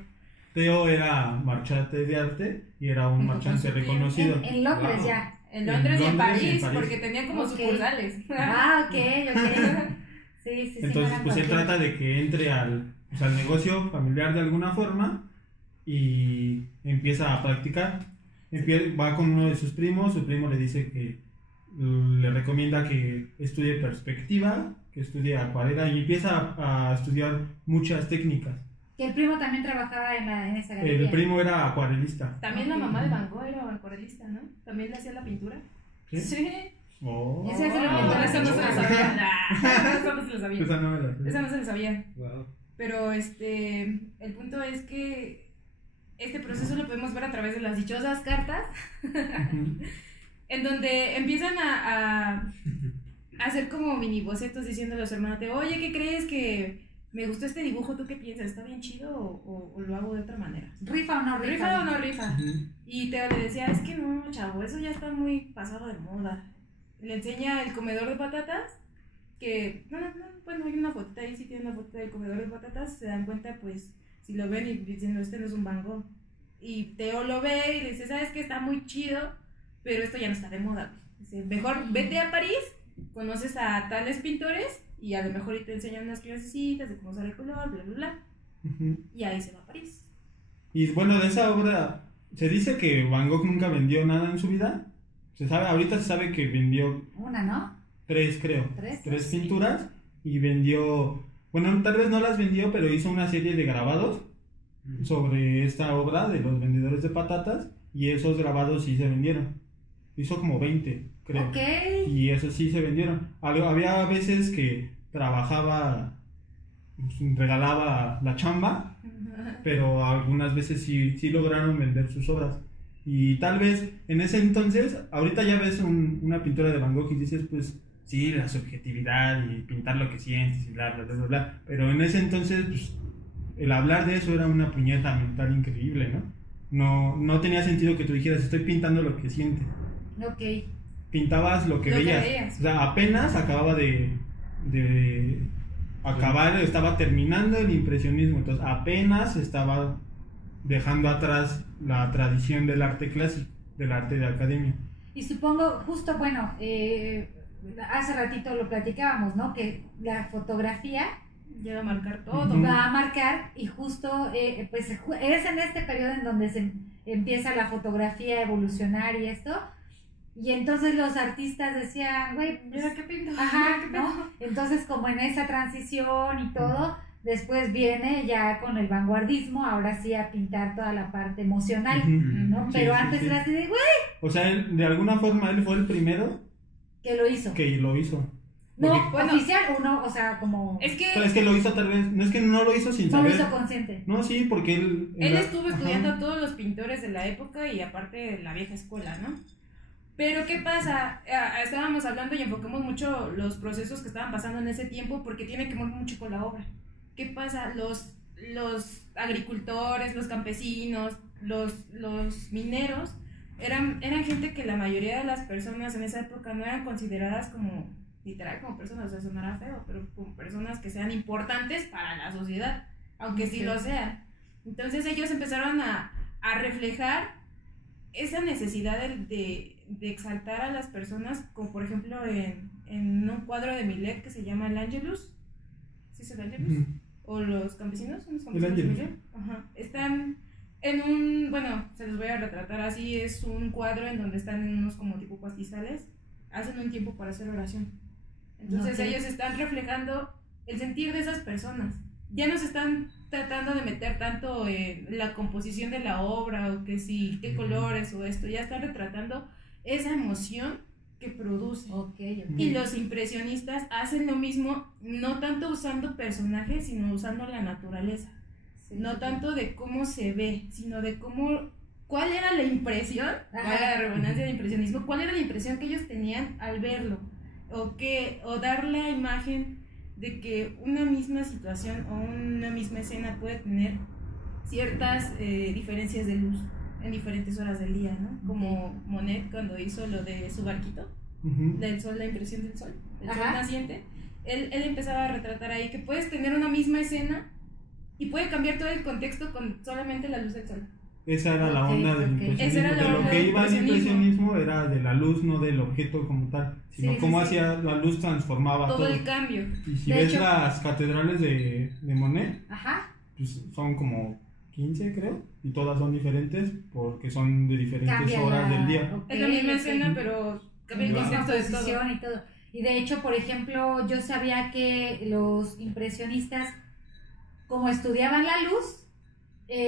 Teo era marchante de arte y era un Como marchante con su reconocido. En Londres Wow. ya. En Londres y en Londres y en París, París. porque tenía como Ok. sucursales. Ah, ok. Sí. Entonces, no era pues él cualquiera. trata de que entre al negocio familiar de alguna forma y empieza a practicar. Va con uno de sus primos, su primo le dice que le recomienda que estudie perspectiva, que estudie acuarela y empieza a estudiar muchas técnicas. Que el primo también trabajaba en esa galería. El primo era acuarelista. También la mamá de Van Gogh era acuarelista, ¿no? También le hacía la pintura. ¿Sí? Oh, Ese es el Ah, único. eso no se lo sabía. Nah, eso no se lo sabía. Esa no me la sé. Esa no se lo sabía. Wow. Pero el punto es que este proceso lo podemos ver a través de las dichosas cartas, Ujú. en donde empiezan a hacer como mini bocetos diciéndole a su hermano, oye, ¿qué crees que me gustó este dibujo? ¿Tú qué piensas? ¿Está bien chido o lo hago de otra manera? ¿Rifa o no rifa? ¿Rifa o no rifa? Ujú. Y Teo le decía, es que no, chavo, eso ya está muy pasado de moda. Le enseña el comedor de patatas, que, bueno, hay una fotita ahí, sí tiene una foto del comedor de patatas, se dan cuenta, pues, si lo ven y dicen, no, este no es un Van Gogh. Y Teo lo ve y le dice, ¿sabes qué? Está muy chido, pero esto ya no está de moda. Dice, mejor vete a París, conoces a tales pintores y a lo mejor y te enseñan unas clasecitas de cómo usar el color, bla, bla, bla. Ujú. Y ahí se va a París. Y bueno, de esa obra, se dice que Van Gogh nunca vendió nada en su vida. Ahorita se sabe que vendió Una, ¿no? 3, creo. ¿Tres? Tres pinturas y vendió, bueno, tal vez no las vendió, pero hizo una serie de grabados sobre esta obra de los vendedores de patatas y esos grabados sí se vendieron. Hizo como 20, creo. Ok. Y esos sí se vendieron. Había veces que trabajaba, pues, regalaba la chamba, pero algunas veces sí lograron vender sus obras. Y tal vez en ese entonces, ahorita ya ves una pintura de Van Gogh y dices, pues sí, la subjetividad y pintar lo que sientes y bla, bla, bla, bla, bla. Pero en ese entonces, pues, el hablar de eso era una puñeta mental increíble, ¿no? No tenía sentido que tú dijeras, estoy pintando lo que siente. Ok. Pintabas lo que Lo que veías. veías. O sea, apenas acababa de acabar, estaba terminando el impresionismo, entonces apenas estaba dejando atrás la tradición del arte clásico, del arte de academia. Y supongo, justo, bueno, hace ratito lo platicábamos, ¿no? Que la fotografía Llega a marcar todo. Ujú. va a marcar y justo, pues es en este periodo en donde se empieza la fotografía a evolucionar y esto, Y entonces los artistas decían, güey, pues, Mira qué pinto. ajá, ¿no? Entonces como en esa transición y todo, después viene ya con el vanguardismo, ahora sí a pintar toda la parte emocional, Ujú. ¿no? Sí, Pero sí, antes sí. era así de, güey, O sea, de alguna forma él fue el primero que lo hizo. que lo hizo. No, Porque- Bueno. oficial, uno, o sea, como... Es que Pero es que lo hizo tal vez, no es que no lo hizo sin no lo saber. hizo consciente. No, sí, porque él... él estuvo ajá. estudiando a todos los pintores de la época y aparte de la vieja escuela, ¿no? Pero ¿qué pasa? Estábamos hablando y enfocamos mucho los procesos que estaban pasando en ese tiempo porque tiene que ver mucho con la obra. ¿Qué pasa? Los agricultores, los campesinos, los mineros eran gente que la mayoría de las personas en esa época no eran consideradas como, literal, como personas, o sea, sonará feo, pero como personas que sean importantes para la sociedad, aunque sí lo sean. Entonces ellos empezaron a reflejar esa necesidad de exaltar a las personas, como por ejemplo en un cuadro de Millet que se llama El Angelus. ¿Sí es el Angelus? Ujú. O los campesinos, son los El campesinos de Angelus. Millet. Ajá. Están en un, bueno, se los voy a retratar así, es un cuadro en donde están en unos como tipo pastizales, hacen un tiempo para hacer oración. Entonces Ok. ellos están reflejando el sentir de esas personas. Ya no se están tratando de meter tanto en la composición de la obra o que si, qué colores o esto, ya están retratando esa emoción que produce. Ok, ok. Y los impresionistas hacen lo mismo, no tanto usando personajes, sino usando la naturaleza. Sí, No sí, tanto de cómo se ve, sino de cómo, cuál era la impresión, Ajá. la redundancia de impresionismo, cuál era la impresión que ellos tenían al verlo, o dar la imagen de que una misma situación o una misma escena puede tener ciertas diferencias de luz en diferentes horas del día, ¿no? Como Monet cuando hizo lo de su barquito, Ujú. del sol, la impresión del sol Ajá. naciente, él empezaba a retratar ahí que puedes tener una misma escena y puede cambiar todo el contexto con solamente la luz del sol. Esa era la Ok, onda del ok. impresionismo. Esa era la De lo onda que del iba al impresionismo. impresionismo era de la luz, no del objeto como tal, sino Sí, sí, cómo sí. hacía la luz transformaba Todo todo. el cambio. Y si De ves hecho- las catedrales de Monet, Ajá. pues son como 15 creo, y todas son diferentes porque son de diferentes Cambia horas la... del día. ok, Es la misma ok. escena, pero cambia el Wow. concepto de todo. Composición y todo. Y de hecho, por ejemplo, yo sabía que los impresionistas, como estudiaban la luz,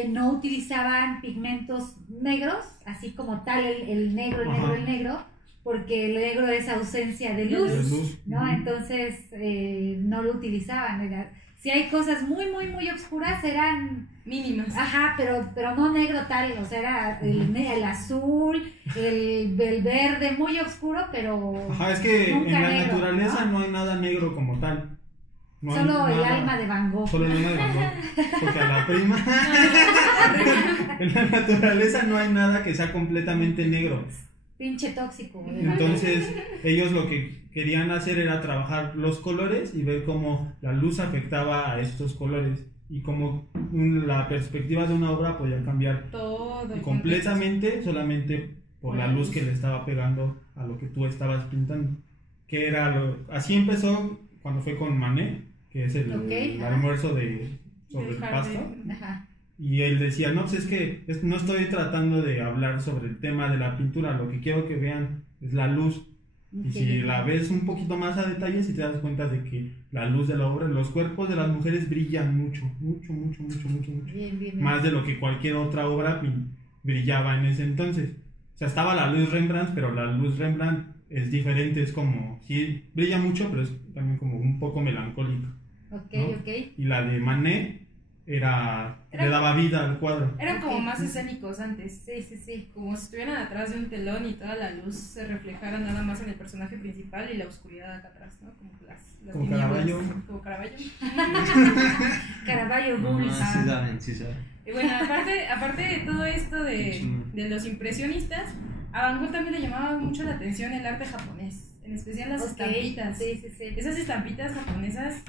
no utilizaban pigmentos negros, así como tal el negro, el negro, Ajá. el negro, porque el negro es ausencia de De luz, luz. ¿no? Ujú. Entonces no lo utilizaban. Si hay cosas muy, muy, muy oscuras, eran... Mínimas. Ajá, pero no negro tal, o sea, era el azul, el verde muy oscuro, pero Ajá, es que nunca en la negro, naturaleza ¿no? no hay nada negro como tal. No hay Solo el nada- alma de Van Gogh. Solo el alma de Van Gogh. Porque a la prima. En la naturaleza no hay nada que sea completamente negro. Pinche tóxico. güey. Entonces, ellos lo que querían hacer era trabajar los colores y ver cómo la luz afectaba a estos colores y cómo la perspectiva de una obra podía cambiar Todo el completamente solamente por la luz que le estaba pegando a lo que tú estabas pintando. Que era así empezó cuando fue con Manet, que es el Ok, almuerzo sobre del el jardín. pasto. Ajá. Y él decía, no, pues no estoy tratando de hablar sobre el tema de la pintura, lo que quiero que vean es la luz. Y si la ves un poquito más a detalle, si te das cuenta de que la luz de la obra, los cuerpos de las mujeres brillan mucho. Bien, bien, bien. Más de lo que cualquier otra obra brillaba en ese entonces. O sea, estaba la luz Rembrandt, pero la luz Rembrandt es diferente, es como, sí, brilla mucho, pero es también como un poco melancólica. Ok, ¿no? ok. Y la de Manet le daba vida al cuadro. Eran como Ok. más escénicos antes. Sí, sí, sí. Como si estuvieran atrás de un telón y toda la luz se reflejara nada más en el personaje principal y la oscuridad acá atrás, ¿no? Como las Como tinieblas. Caravaggio. Como Caravaggio. Caravaggio No, Bulls. sí saben, sí saben. Y bueno, aparte de todo esto de los impresionistas, a Van Gogh también le llamaba mucho la atención el arte japonés, en especial las Ok, estampitas. Sí, sí, sí. Esas estampitas japonesas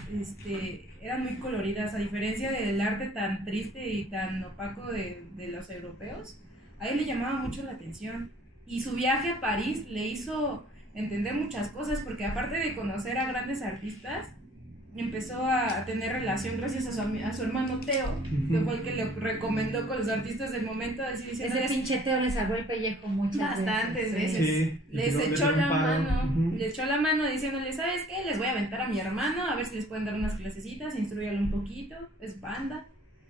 eran muy coloridas, a diferencia del arte tan triste y tan opaco de los europeos. A él le llamaba mucho la atención. Y su viaje a París le hizo entender muchas cosas, porque aparte de conocer a grandes artistas, empezó a tener relación gracias a su hermano Teo, que fue el que le recomendó con los artistas del momento, así diciendo, ese pinche Teo le salvó el pellejo muchas bastantes veces. Sí, Les y echó luego la un paro. mano, le echó la mano diciéndole, ¿sabes qué? Les voy a aventar a mi hermano, a ver si les pueden dar unas clasecitas, instruyalo un poquito, es banda.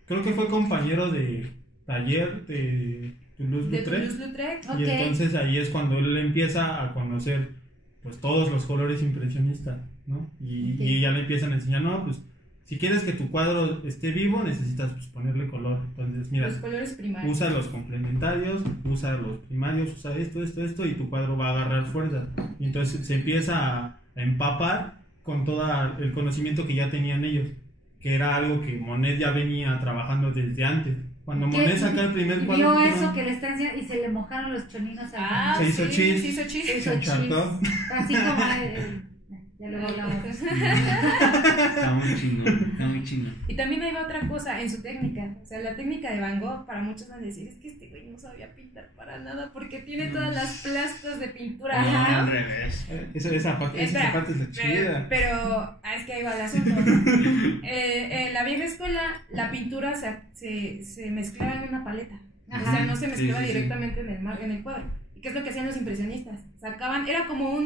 Creo que fue compañero de taller de Toulouse-Lautrec. Toulouse-Lautrec. Y Ok. entonces ahí es cuando él empieza a conocer pues todos los colores impresionistas, ¿no? Y ya le empiezan a enseñar, no, pues si quieres que tu cuadro esté vivo, necesitas pues, ponerle color. Entonces, mira, Los colores primarios. usa los complementarios, usa los primarios, usa esto, y tu cuadro va a agarrar fuerza. Y entonces se empieza a empapar con todo el conocimiento que ya tenían ellos, que era algo que Monet ya venía trabajando desde antes. Cuando ¿Qué? Monet saca el primer cuadro, Vio que eso no- que le está enseñando y se le mojaron los choninos al Ah, Se hizo sí, chis. se hizo chis. Se hizo se encharcó. así como ya luego hablamos. Está muy chingón. Y también hay otra cosa en su técnica, o sea, la técnica de Van Gogh, para muchos van a decir, es que este güey no sabía pintar para nada porque tiene todas las plastas de pintura. No, Ajá. al revés. Esa parte es la chida. Pero es que ahí va el asunto. En la vieja escuela, la pintura se mezclaba en una paleta. O sea, no se mezclaba Sí, sí, sí. directamente en el cuadro. ¿Y qué es lo que hacían los impresionistas? Sacaban, era como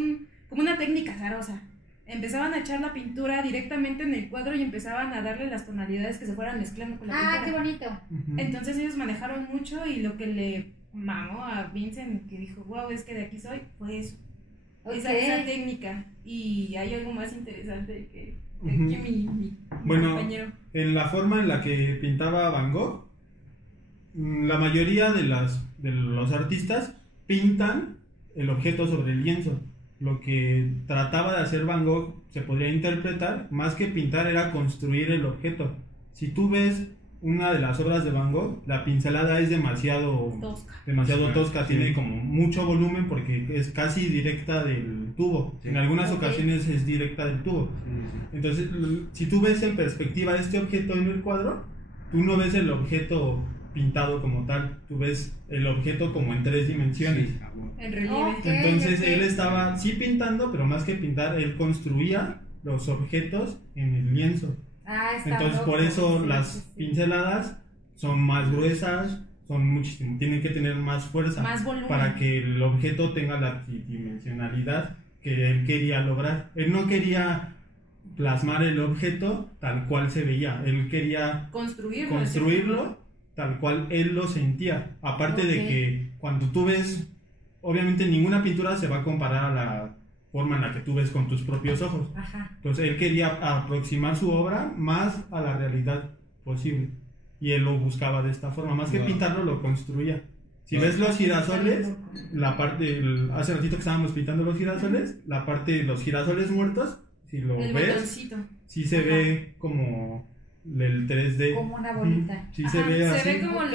una técnica azarosa. Empezaban a echar la pintura directamente en el cuadro y empezaban a darle las tonalidades que se fueran mezclando con la Ah, qué pintura. bonito. Ujú. Entonces ellos manejaron mucho y lo que le mamó a Vincent, que dijo, wow, es que de aquí soy, fue eso. Ok. Esa técnica. Y hay algo más interesante que Ujú. aquí mi Bueno, compañero. En la forma en la que pintaba Van Gogh, la mayoría de los artistas pintan el objeto sobre el lienzo. Lo que trataba de hacer Van Gogh se podría interpretar, más que pintar, era construir el objeto. Si tú ves una de las obras de Van Gogh, la pincelada es demasiado tosca, Sí. tiene como mucho volumen porque es casi directa del tubo. Sí. En algunas Ok. ocasiones es directa del tubo. Entonces, si tú ves en perspectiva este objeto en el cuadro, tú no ves el objeto pintado como tal, tú ves el objeto como en 3 dimensiones. Sí, ah, bueno. En relieve. Ok. Entonces ok. él estaba sí pintando, pero más que pintar, él construía los objetos en el lienzo. Ah, está Entonces loco. por eso Sí, las sí, sí. pinceladas son más gruesas, son muchísimo, tienen que tener más fuerza Más volumen. para que el objeto tenga la tridimensionalidad que él quería lograr. Él no quería plasmar el objeto tal cual se veía, él quería construirlo tal cual él lo sentía. Aparte de Ok. que cuando tú ves, obviamente ninguna pintura se va a comparar a la forma en la que tú ves con tus propios ojos. Ajá. Entonces él quería aproximar su obra más a la realidad posible. Y él lo buscaba de esta forma, más que Wow. pintarlo, lo construía. Si Wow. ves los girasoles, Está loco. la parte, hace ratito que estábamos pintando los girasoles, la parte de los girasoles muertos, si lo El ves, botoncito. sí se Ajá. ve como el 3D. Como una bolita. Ujú, sí Ajá, se ve así. Se ve como Ok.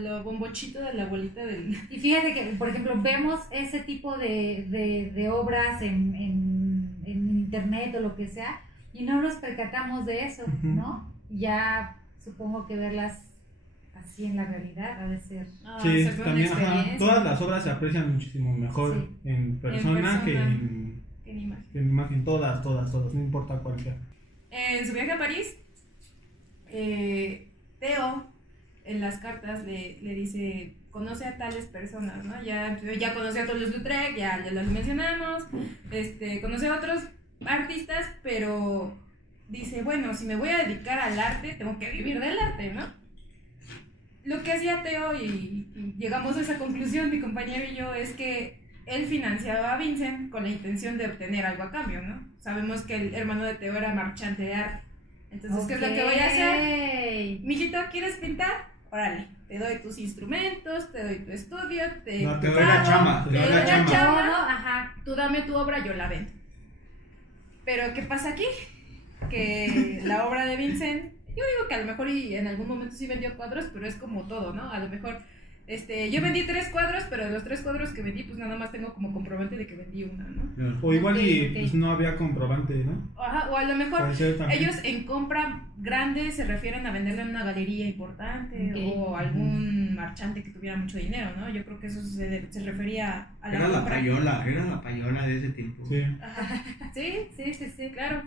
lo bombochito de la bolita del... Y fíjate que, por ejemplo, vemos ese tipo de obras en internet o lo que sea y no nos percatamos de eso, Ujú. ¿no? Ya supongo que verlas así en la realidad ha de ser. Sí, se fue una también, ajá, experiencia. todas las obras se aprecian muchísimo mejor Sí. en persona que persona. en, Qué imagen. que en imagen, todas, no importa cuál sea. En su viaje a París, Teo en las cartas le dice, conoce a tales personas, ¿no? Ya conoce a Toulouse-Lautrec, ya los mencionamos, conoce a otros artistas, pero dice, bueno, si me voy a dedicar al arte, tengo que vivir del arte, ¿no? Lo que hacía Teo, y llegamos a esa conclusión, mi compañero y yo, es que él financiaba a Vincent con la intención de obtener algo a cambio, ¿no? Sabemos que el hermano de Teo era marchante de arte. Entonces, ¿qué es lo que voy a hacer? Mijito, ¿quieres pintar? Órale, te doy tus instrumentos, te doy tu estudio, te No, te doy la chamba, te doy la chamba. Todo, ajá. Tú dame tu obra, yo la vendo. Pero ¿qué pasa aquí? Que la obra de Vincent, yo digo que a lo mejor y en algún momento sí vendió cuadros, pero es como todo, ¿no? A lo mejor yo vendí 3 cuadros, pero de los 3 cuadros que vendí, pues nada más tengo como comprobante de que vendí una, ¿no? O igual Ok, y ok. pues, no había comprobante, ¿no? Ajá, o a lo mejor Puede ser también. ellos en compra grande se refieren a venderla en una galería importante Ok. o algún marchante que tuviera mucho dinero, ¿no? Yo creo que eso se refería a la Era la compra. payola de ese tiempo. Sí. Ajá. Sí, claro.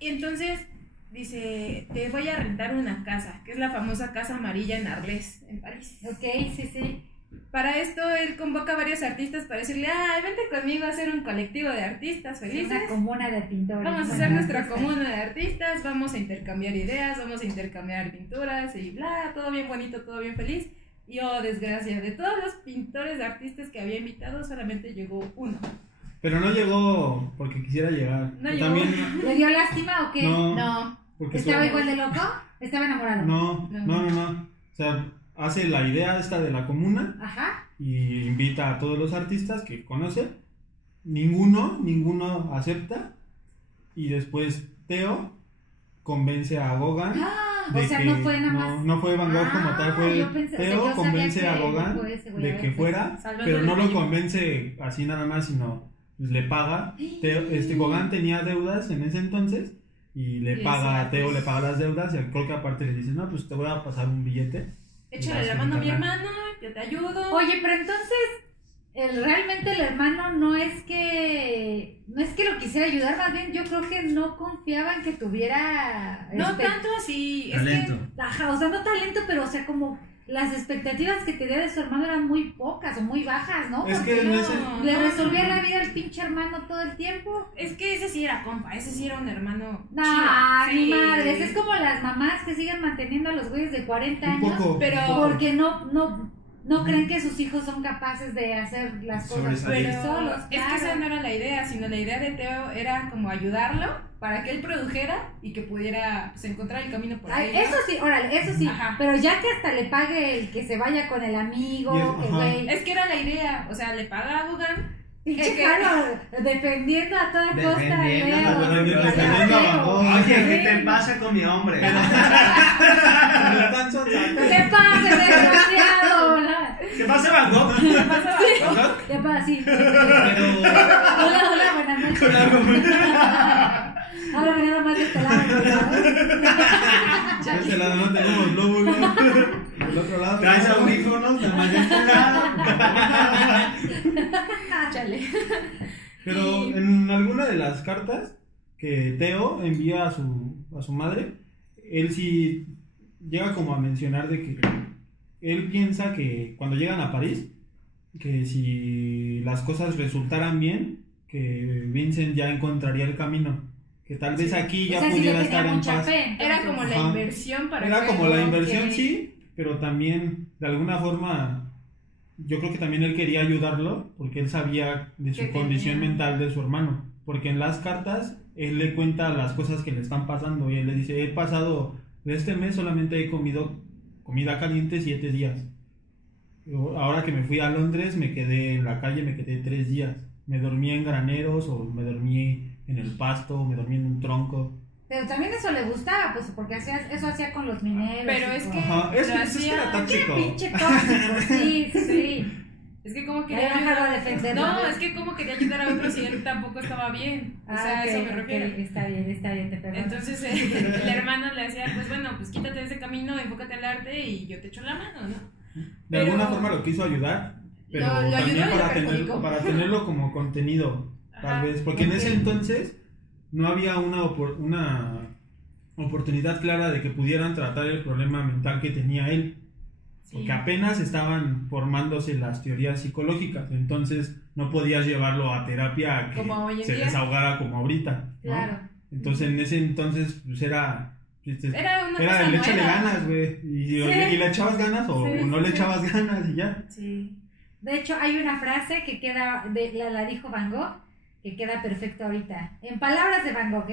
Y entonces dice, te voy a rentar una casa, que es la famosa Casa Amarilla en Arles, en París. Ok, sí. Para esto él convoca a varios artistas para decirle, vente conmigo a hacer un colectivo de artistas felices. Una comuna de pintores. Vamos a hacer nuestra comuna de artistas, vamos a intercambiar ideas, vamos a intercambiar pinturas y bla, todo bien bonito, todo bien feliz. Y oh, desgracia, de todos los pintores de artistas que había invitado, solamente llegó uno. Pero no llegó porque quisiera llegar. No Yo llegó. también, ¿Le dio lástima o qué? No. porque ¿Estaba solo- igual de loco? ¿Estaba enamorado? No. O sea, hace la idea esta de la comuna Ajá. y invita a todos los artistas que conoce. Ninguno acepta. Y después Theo convence a Gauguin. O sea, no fue nada más. No fue Van Gogh como tal, fue yo pensé- o sea, Theo yo convence sabía a que Gauguin fue ese güey, de a ver, que pues, fuera, salvando pero el no lo pellejo. convence así nada más, sino pues, le paga. Gauguin tenía deudas en ese entonces y le Y paga decía, a Theo, pues, le paga las deudas y creo que aparte le dice, no, pues te voy a pasar un billete. Échale la mano a mi hermano, yo te ayudo. Oye, pero entonces, realmente el hermano no es que lo quisiera ayudar, más bien yo creo que no confiaba en que tuviera... No tanto así, es Talento. que... Ajá, o sea, no talento, pero o sea, como las expectativas que tenía de su hermano eran muy pocas o muy bajas, ¿no? Es Porque que en no, ese... le no, resolvía no. la vida al pinche hermano todo el tiempo. Es que ese sí era compa, ese sí era un hermano No, chido. ni Sí. madres, es como las mamás que siguen manteniendo a los güeyes de 40 Un años poco, pero- un poco. porque no creen que sus hijos son capaces de hacer las cosas Sobresalir. Pero solos. es que esa no era la idea, sino la idea de Theo era como ayudarlo para que él produjera y que pudiera pues, encontrar el camino por ahí. Ay, ¿no? eso sí, órale, eso sí, Ajá. pero ya que hasta le pague el que se vaya con el amigo, Y que ajá. güey, Es que era la idea, o sea, le paga a Gauguin. pinche que- Jalo, defendiendo a toda costa Defendiendo Leo, a toda Leo, defendiendo a Van Gogh. Oye, ¿qué te pasa con mi hombre? ¿Qué pasa, desgraciado? ¿Qué pasa, Van Gogh? ¿Van Gogh? ¿Qué pasa? Sí. Pero... Hola, buenas noches. Ahora venía más de este lado, por favor. De este lado no tenemos lóbulos. Del otro lado. Traes tenemos- audífonos, nada más de este lado. Chale. Pero Y- en alguna de las cartas que Theo envía a su madre, él sí llega como a mencionar de que él piensa que cuando llegan a París, que si las cosas resultaran bien, que Vincent ya encontraría el camino, que tal vez aquí ya O sea, sí le pudiera tenía estar en mucha paz. fe. Era entonces. como la Ajá. inversión para Era que como la luego inversión, que- sí, pero también de alguna forma yo creo que también él quería ayudarlo porque él sabía de su Que condición tenía- mental de su hermano, porque en las cartas él le cuenta las cosas que le están pasando y él le dice, he pasado de este mes solamente he comido comida caliente 7 días. Ahora que me fui a Londres me quedé en la calle, me quedé 3 días. Me dormí en graneros o me dormí en el pasto o me dormí en un tronco. Pero también eso le gustaba, pues, porque eso hacía con los mineros. Pero y es con- que- Ajá, es lo que, es que era hacía- tóxico. Pinche tóxico, sí. Es que como Ya quería déjalo ayudar... a defenderlo. No, es que como quería ayudar a otros y él tampoco estaba bien. O sea, a eso me refiero. Está bien, te perdono. Entonces el hermano le decía, pues bueno, pues quítate de ese camino, enfócate al arte y yo te echo la mano, ¿no? De Pero- alguna forma lo quiso ayudar, pero Lo ayudó también y lo para, perjudicó. para tenerlo como contenido, tal Ajá, vez. Porque en ok. ese entonces no había una oportunidad clara de que pudieran tratar el problema mental que tenía él. Sí. Porque apenas estaban formándose las teorías psicológicas, entonces no podías llevarlo a terapia a que Como hoy en se día. desahogara como ahorita, ¿no? Claro. Entonces en ese entonces pues era Era una cosa el échale nueva. ganas, güey, y le echabas ganas o Sí, no le sí. echabas ganas y ya. Sí. De hecho, hay una frase que queda, la dijo Van Gogh, que queda perfecto ahorita. En palabras de Van Gogh,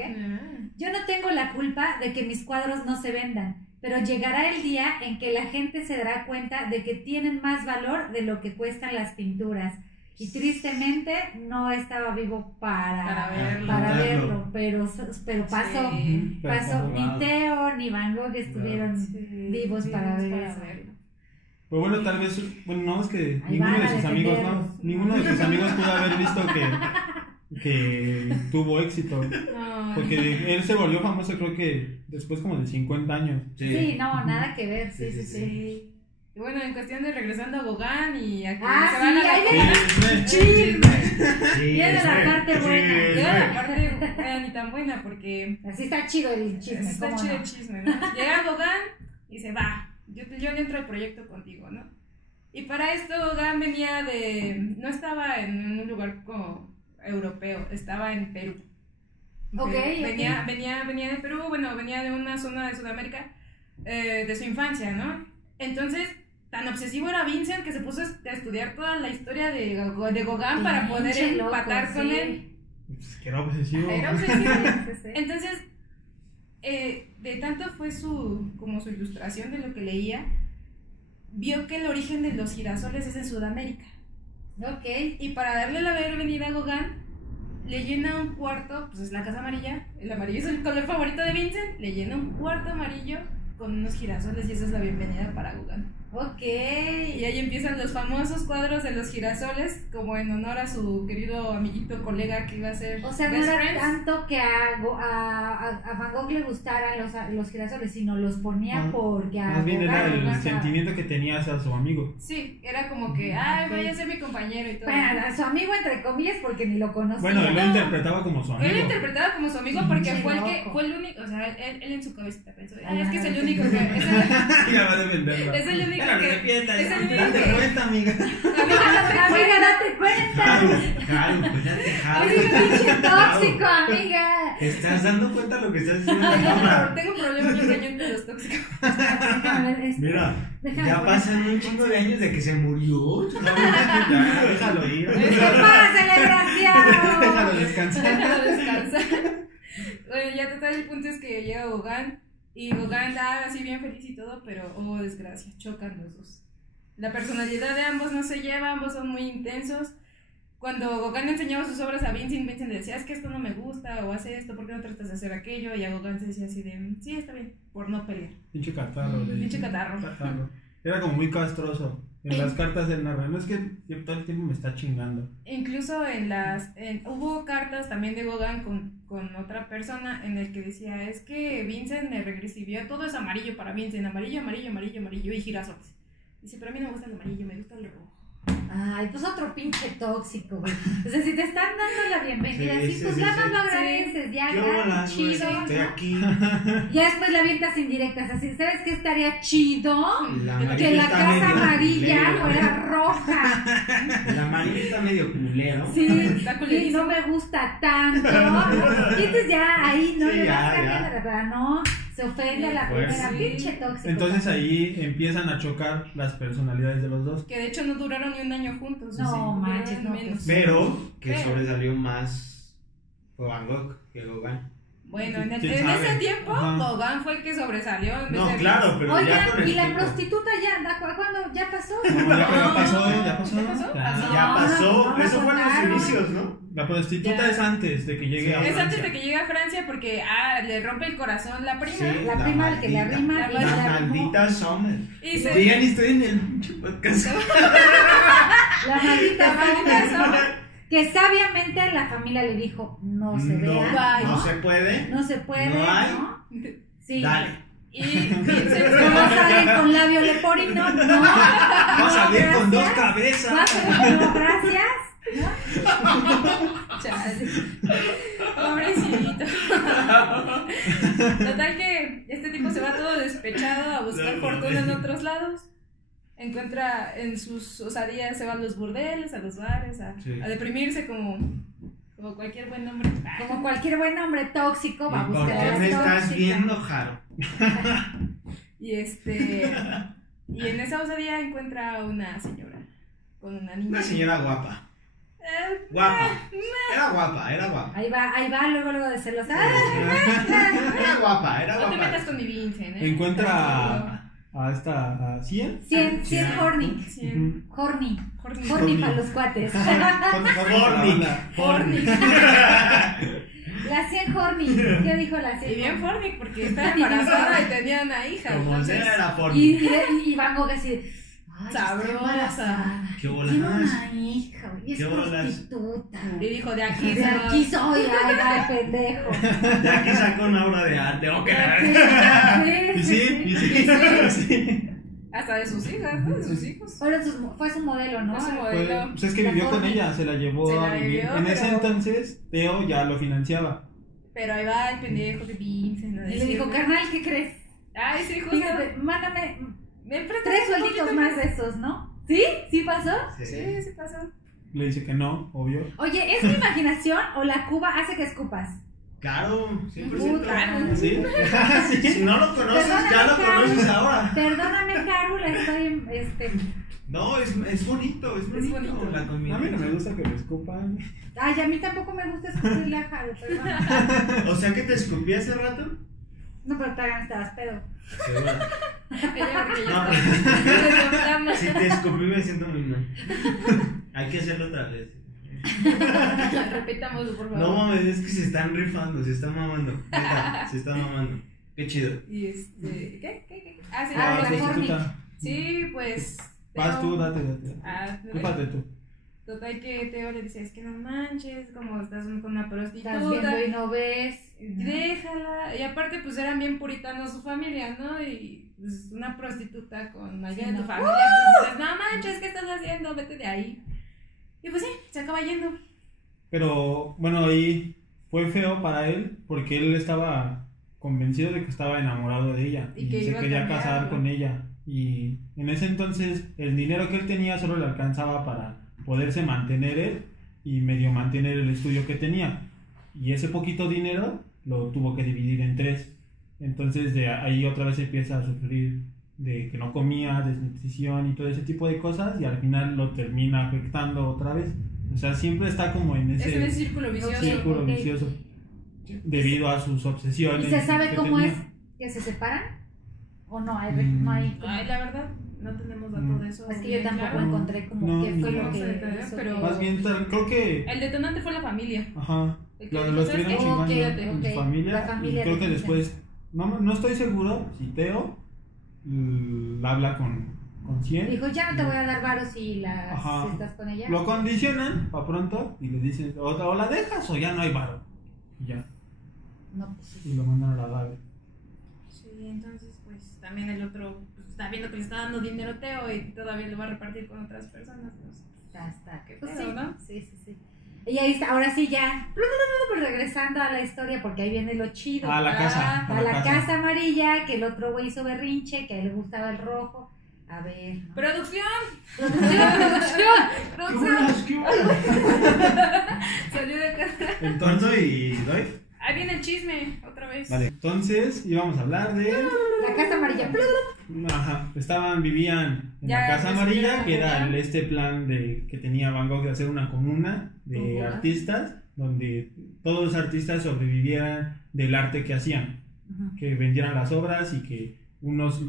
yo no tengo la culpa de que mis cuadros no se vendan, pero llegará el día en que la gente se dará cuenta de que tienen más valor de lo que cuestan las pinturas. Y tristemente no estaba vivo Para verlo. para verlo, pero pasó. Sí. Pero Pasó, como- ni Theo ni Van Gogh estuvieron Sí, vivos para ver para eso. verlo. Pero bueno, tal vez, bueno, no, es que Ahí ninguno van de a sus amigos, defenderlos. ninguno de sus amigos pudo haber visto que tuvo éxito. Ay. Porque él se volvió famoso creo que después como de 50 años. Sí, no, nada que ver, sí. Sí. Y bueno, en cuestión de regresando a Gauguin y a que Ah, se sí, van a la ahí viene. Sí, Chisme. Sí, Viene la sí. parte buena. Llega la parte era ni tan buena porque Así está chido el chisme, está ¿cómo chido no? el chisme, ¿no? Llega Gauguin y dice, va, yo le entro al proyecto contigo, ¿no? Y para esto Gauguin venía no estaba en un lugar como europeo, estaba en Perú. Ok, venía de Perú, bueno, venía de una zona de Sudamérica de su infancia, ¿no? Entonces, tan obsesivo era Vincent que se puso a estudiar toda la historia de Gauguin para poder Pinche loco, empatar con sí. él. Pues que era obsesivo. Era obsesivo. Sí. Entonces, de tanto fue como su ilustración de lo que leía, vio que el origen de los girasoles es en Sudamérica. Ok. Y para darle la bienvenida a Gauguin, le llena un cuarto, pues es la casa amarilla, el amarillo es el color favorito de Vincent, le llena un cuarto amarillo con unos girasoles y esa es la bienvenida para Gauguin. Ok. Y ahí empiezan los famosos cuadros de los girasoles, como en honor a su querido amiguito colega que iba a ser O sea, no Best era Friends. tanto que a Van Gogh le gustaran los girasoles, sino los ponía Más- porque a Más bien era Gauguin el le gustaba. sentimiento que tenía hacia su amigo. Sí, era como que, ay, vaya a ser mi compañero y todo. Bueno, a su amigo entre comillas porque ni lo conocía. Bueno, él lo No. interpretaba como su amigo. Él lo interpretaba como su amigo porque Pinche fue loco. el único, o sea, él en su cabecita pensó, Ay, es que es el ay, único ay. que, Ya va a defenderla. es el único Pero que, arrepiéntate, es el único date que, cuenta, amiga. Amiga, date cuenta. Jalo, espérate, jalo. Amiga, pinche tóxico, amiga. ¿Te estás dando cuenta de lo que estás diciendo en la cámara? tengo problemas bien cañón con los tóxicos. A ver, Mira, déjame ya poner- pasan un chingo de años de que se murió. Ya, déjalo ir. ¡Pásale, desgraciado! Déjalo descansar. Déjalo descansar. Bueno, ya total, el punto es que llega Gauguin y Gauguin anda así bien feliz y todo, pero oh desgracia, chocan los dos. La personalidad de ambos no se lleva, ambos son muy intensos. Cuando Gauguin enseñaba sus obras a Vincent, Vincent le decía, es que esto no me gusta, o hace esto, ¿por qué no tratas de hacer aquello? Y a Gauguin se decía así de, sí, está bien, por no pelear. Pinche catarro. Pinche catarro. Era como muy castroso. En las cartas él narra, no es que todo el tiempo me está chingando. Incluso hubo cartas también de Gauguin con otra persona en el que decía, es que Vincent me regresivió, todo es amarillo para Vincent, amarillo, amarillo, amarillo, amarillo y girasoles. Dice, pero a mí no me gusta el amarillo, me gusta el rojo. Ay, pues otro pinche tóxico, güey. O sea, si te están dando la bienvenida, Sí, sí, sí, pues sí, nada más sí. lo agradeces, ya, ¿Qué ya, hola, chido. estoy ¿no? aquí. Ya después la avientas indirectas, así, ¿sabes qué estaría chido? La Que amarilla la está casa medio amarilla culero. fuera roja. El amarillo está medio culero. Sí, Está y culerísimo. no me gusta tanto. Y entonces ya ahí no Sí, le ya, vas ya. cambiando, pero no, se ofende a la Pues primera, sí. pinche tóxico. Entonces ahí empiezan a chocar las personalidades de los dos. Que de hecho no duraron ni un año juntos. No, sí, duraron manches, no, menos. Pero que Pero- sobresalió más fue Van Gogh que Gauguin. Bueno, en ¿Quién ese sabe? tiempo, Ajá. Gauguin fue el que sobresalió. en vez No, de claro, pero ya Oigan, con el y la tiempo. prostituta ya, ¿cuándo? ¿Ya pasó? No, ya pasó, ya ¿Ya pasó. pasó? Ya. Así Ya No, pasó, no me eso fue en los contaron. inicios, ¿no? La prostituta Ya. es antes de que llegue Sí. a Es Francia. antes de que llegue a Francia porque le rompe el corazón la prima. Sí. La La prima al que le maldita. arrima La y La la maldita Sommer. Y se Digan, estoy en el pinche podcast. La maldita La maldita Sommer, que sabiamente la familia le dijo, no se vean, Bye. No se puede. no se puede, No hay. ¿no? Sí. Dale. y Vincent No va a salir con labio leporino, no. Va a salir con dos Va a cabezas. salir, no, gracias. Chale. Pobrecito. Total que este tipo se va todo despechado a buscar fortuna en otros lados. Encuentra en sus osadías, se va a los burdeles, a los bares, Sí. a deprimirse como cualquier buen hombre. Como cualquier buen hombre tóxico va a ¿Y por buscar a qué las me estás tóxicas. viendo, Jaro? Y en esa osadía encuentra a una señora con una niña. Una señora guapa. Eh, Guapa. Era guapa, era guapa. Ahí va, luego de celos. Era guapa, era no te metas guapa. con mi Vincent, ¿eh? Encuentra a esta, a Cien. 100 Sí. horny. Sí. Horny. Horny. Horny para los cuates. Horny. Horny. La 100 horny. ¿Qué dijo la 100? Y bien Horny porque estaba embarazada y tenía una hija. Como Entonces, sea, era Y, Horny. y Van Gogh así, ay, Sabrosa. está embarazada. ¿Qué bolas? Tiene una hija, güey, es ¿Qué bolas? prostituta. y dijo, de aquí De aquí soy. soy, ay, pendejo. De aquí sacó una obra de arte. Ok. Y sí. Sí. Hasta de sus hijas, ¿no? De sus hijos. Fue su modelo, ¿no? Fue su Fue- modelo. pues es que La vivió con Horny. ella, se la llevó Se a la vivir. llevó, En ese pero- entonces, Teo ya lo financiaba. Pero ahí va el pendejo de Vincent. Y le dijo, carnal, ¿qué crees? Ay, sí, justo. Fíjate, mándame ¿Me prestas 3 un suelditos poquito más de esos, ¿no? ¿Sí? ¿Sí pasó? Sí, sí pasó. Le dice que no, obvio. Oye, ¿es mi imaginación o la cuba hace que escupas? Claro, 100%. Puta. ¿Sí? Sí, si no lo conoces, Perdóname, ya lo Caro. conoces ahora. Perdóname, Caru, la estoy, No, es bonito, es bonito. bonito. La A comida. mí no me gusta que me escupan. Ay, a mí tampoco me gusta escupirle a Caru, perdón. O sea que te escupí hace rato. No, pero todavía no estabas pedo. Seguro. Ella porque No, ya pero si te escupí me siento muy mal. Hay que hacerlo otra vez. Repitámoslo, por favor. No mames, es que se están rifando, se están mamando. Neta, se están mamando. Qué chido. Y ¿qué? Ah, sí, Ah, la la Forni. prostituta. Sí, pues. Vas tú, Teo- date. Ah, Cúpate tú. Total que Teo le dice, es que no manches, como estás con una prostituta. Estás viendo y no ves. Déjala. Y aparte, pues eran bien puritanos su familia, ¿no? Y pues una prostituta con alguien Sí, de tu no. familia, pues dices, no manches, ¿qué estás haciendo? Vete de ahí. Y pues sí, se acaba yendo. Pero bueno, ahí fue feo para él porque él estaba convencido de que estaba enamorado de ella Y y, que se iba a quería cambiar, casar ¿no? con ella. Y en ese entonces el dinero que él tenía solo le alcanzaba para poderse mantener él y medio mantener el estudio que tenía. Y ese poquito dinero lo tuvo que dividir en 3. Entonces de ahí otra vez empieza a sufrir de que no comía, desnutrición y todo ese tipo de cosas y al final lo termina afectando otra vez. O sea, siempre está como en Es en ese ese círculo vicioso. círculo ok. vicioso debido a sus obsesiones. ¿Y se sabe que cómo tenía. es que se separan? ¿O no? No hay como- Ay, la verdad, no tenemos datos de eso. Es que yo bien tampoco claro. encontré como No, qué fue no, lo no que sé, hizo pero- que- Más bien, creo que... El detonante fue la familia. Ajá. El que Lo dijo, ¿sabes estuvieron qué? chingando Quédate. en Ok, su familia. la familia Y creo que de después... No estoy seguro si Teo habla con Cien. Dijo, ya no te voy a dar varos si Ajá. estás con ella. Lo condicionan para pronto y le dicen o la dejas o ya no hay varo. Y ya. No, pues sí. Y lo mandan a la Gabe. Sí, entonces pues también el otro pues, está viendo que le está dando dinero a Teo y todavía lo va a repartir con otras personas. Pues, Está. Qué Pues pedo, sí, ¿no? sí. Y ahí está, ahora sí ya, regresando a la historia porque ahí viene lo chido. A la casa. A la casa amarilla, que el otro güey hizo berrinche, que a él le gustaba el rojo. A ver. ¿no? ¡Producción! Producción. Salió de casa. Entonces, y doy. Ahí viene el chisme, otra vez. vale. Entonces íbamos a hablar de... La casa amarilla. Ajá, vivían en Ya, la Casa pues, Amarilla, ya, que era ya. este plan que tenía Van Gogh de hacer una comuna de Ajá. artistas, donde todos los artistas sobrevivieran del arte que hacían, que vendieran las obras y que los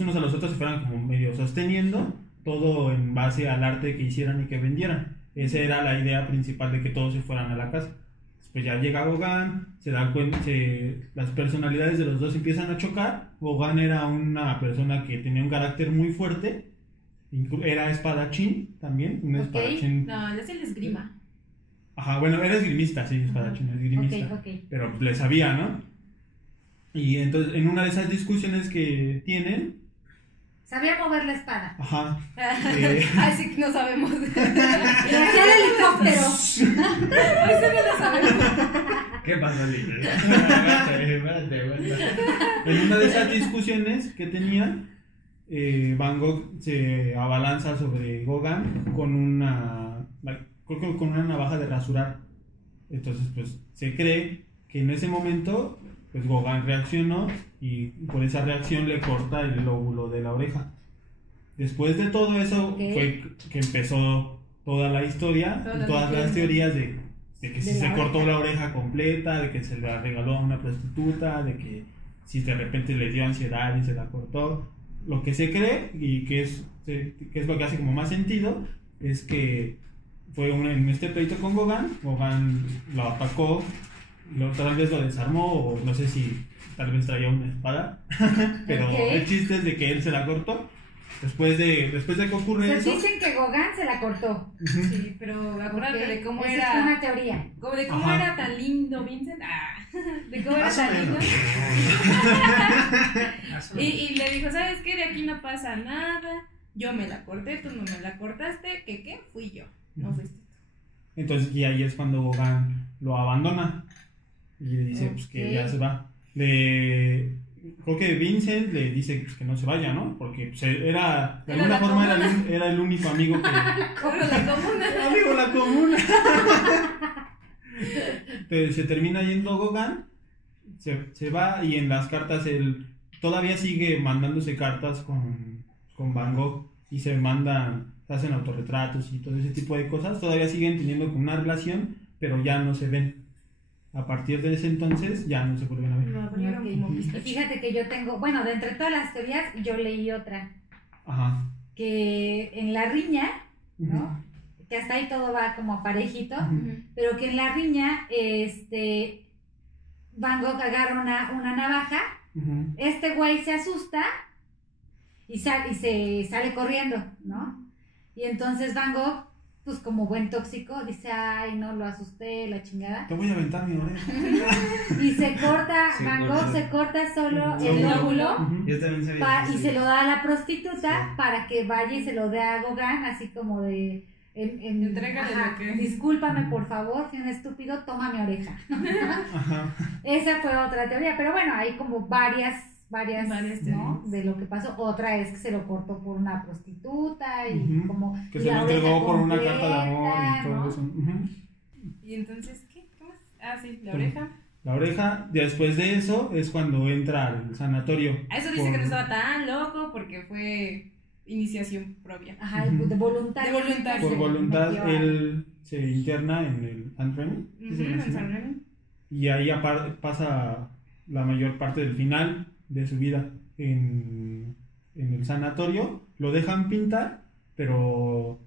unos a los otros se fueran como medio sosteniendo, todo en base al arte que hicieran y que vendieran. Esa era la idea principal de que todos se fueran a la casa. Pues ya llega Gauguin, se da cuenta, las personalidades de los dos empiezan a chocar. Gauguin era una persona que tenía un carácter muy fuerte, era espadachín también, un Ok. espadachín. No, le hacía el esgrima. Ajá, bueno, era esgrimista, sí, espadachín, esgrimista, Ok. pero le sabía, ¿no? Y entonces en una de esas discusiones que tienen, Sabía mover la espada. ajá, Así que no sabemos. Y hacía el helicóptero. Eso no lo sabemos. ¿Qué pasó, Lina? Espérate. en una de esas discusiones que tenían, Van Gogh se abalanza sobre Gauguin creo que con una navaja de rasurar. Entonces, pues, se cree que en ese momento, pues, Gauguin reaccionó y por esa reacción le corta el lóbulo de la oreja. Después de todo eso, Ok. fue que empezó toda la historia, Toda la todas las leyenda. teorías de que si De se la cortó oreja. la oreja completa, de que se la regaló a una prostituta, de que si de repente le dio ansiedad y se la cortó. Lo que se cree y que es lo que hace como más sentido es que fue en este pleito con Gauguin lo atacó, tal vez lo desarmó o no sé si tal vez traía una espada, pero Ok. el chiste es de que él se la cortó. Después de que ocurre Se eso, dicen que Gauguin se la cortó. ujú, Sí, pero acuérdate Ok, de cómo esa era. es una teoría. De cómo Ajá. era tan lindo Vincent. De cómo era Más o tan lindo. menos. Y le dijo, ¿sabes qué? De aquí no pasa nada. Yo me la corté, tú no me la cortaste. ¿Qué? Fui yo. No fuiste tú. entonces y ahí es cuando Gauguin lo abandona. y le dice pues que Ok. ya se va. Creo que Vincent le dice pues, que no se vaya, ¿no? Porque pues, era, de Era alguna la forma comuna. era el único amigo que... Como la comuna. amigo la comuna. Entonces se termina yendo Gauguin, se va y en las cartas él todavía sigue mandándose cartas con Van Gogh y se hacen autorretratos y todo ese tipo de cosas, todavía siguen teniendo como una relación, pero ya no se ven. A partir de ese entonces ya no se vuelven a ver. Lo abrieron como Y pistache. fíjate que yo tengo, bueno, de entre todas las teorías, yo leí otra, Ajá. que en la riña, ¿no? Ujú. Que hasta ahí todo va como parejito, Ujú. pero que en la riña, Van Gogh agarra una navaja, Ujú. este güey se asusta y se sale corriendo, ¿no? Y entonces Van Gogh, pues como buen tóxico, dice, ay, no, lo asusté, la chingada. Te voy a aventar mi oreja. Y se corta, Se Van corta. Gogh se corta solo Sí, el sí. óvulo. Ujú. Yo también sabía. Y se lo da a la prostituta Sí. para que vaya y se lo dé a Gauguin, así como de... Entrégale lo que- Discúlpame, por favor, fui un estúpido, toma mi oreja. Ajá. Esa fue otra teoría, pero bueno, hay como varias Varias ¿no? teorías. de lo que pasó. Otra es que se lo cortó por una prostituta y Ujú. como... Que y se la lo oreja entregó por una completa, carta de amor y todo ¿no? eso. Ujú. Y entonces, ¿qué más? Ah, sí, la oreja. La oreja, después de eso es cuando entra al sanatorio. A eso dice que no estaba tan loco porque fue iniciación propia. Ajá, Ujú. de voluntario. De voluntario. Por se voluntad, metió a- él se interna en el San Remy, ¿sí se Ujú, llama en así, San no? Remy. Y ahí pasa la mayor parte del final de su vida en el sanatorio. Lo dejan pintar, pero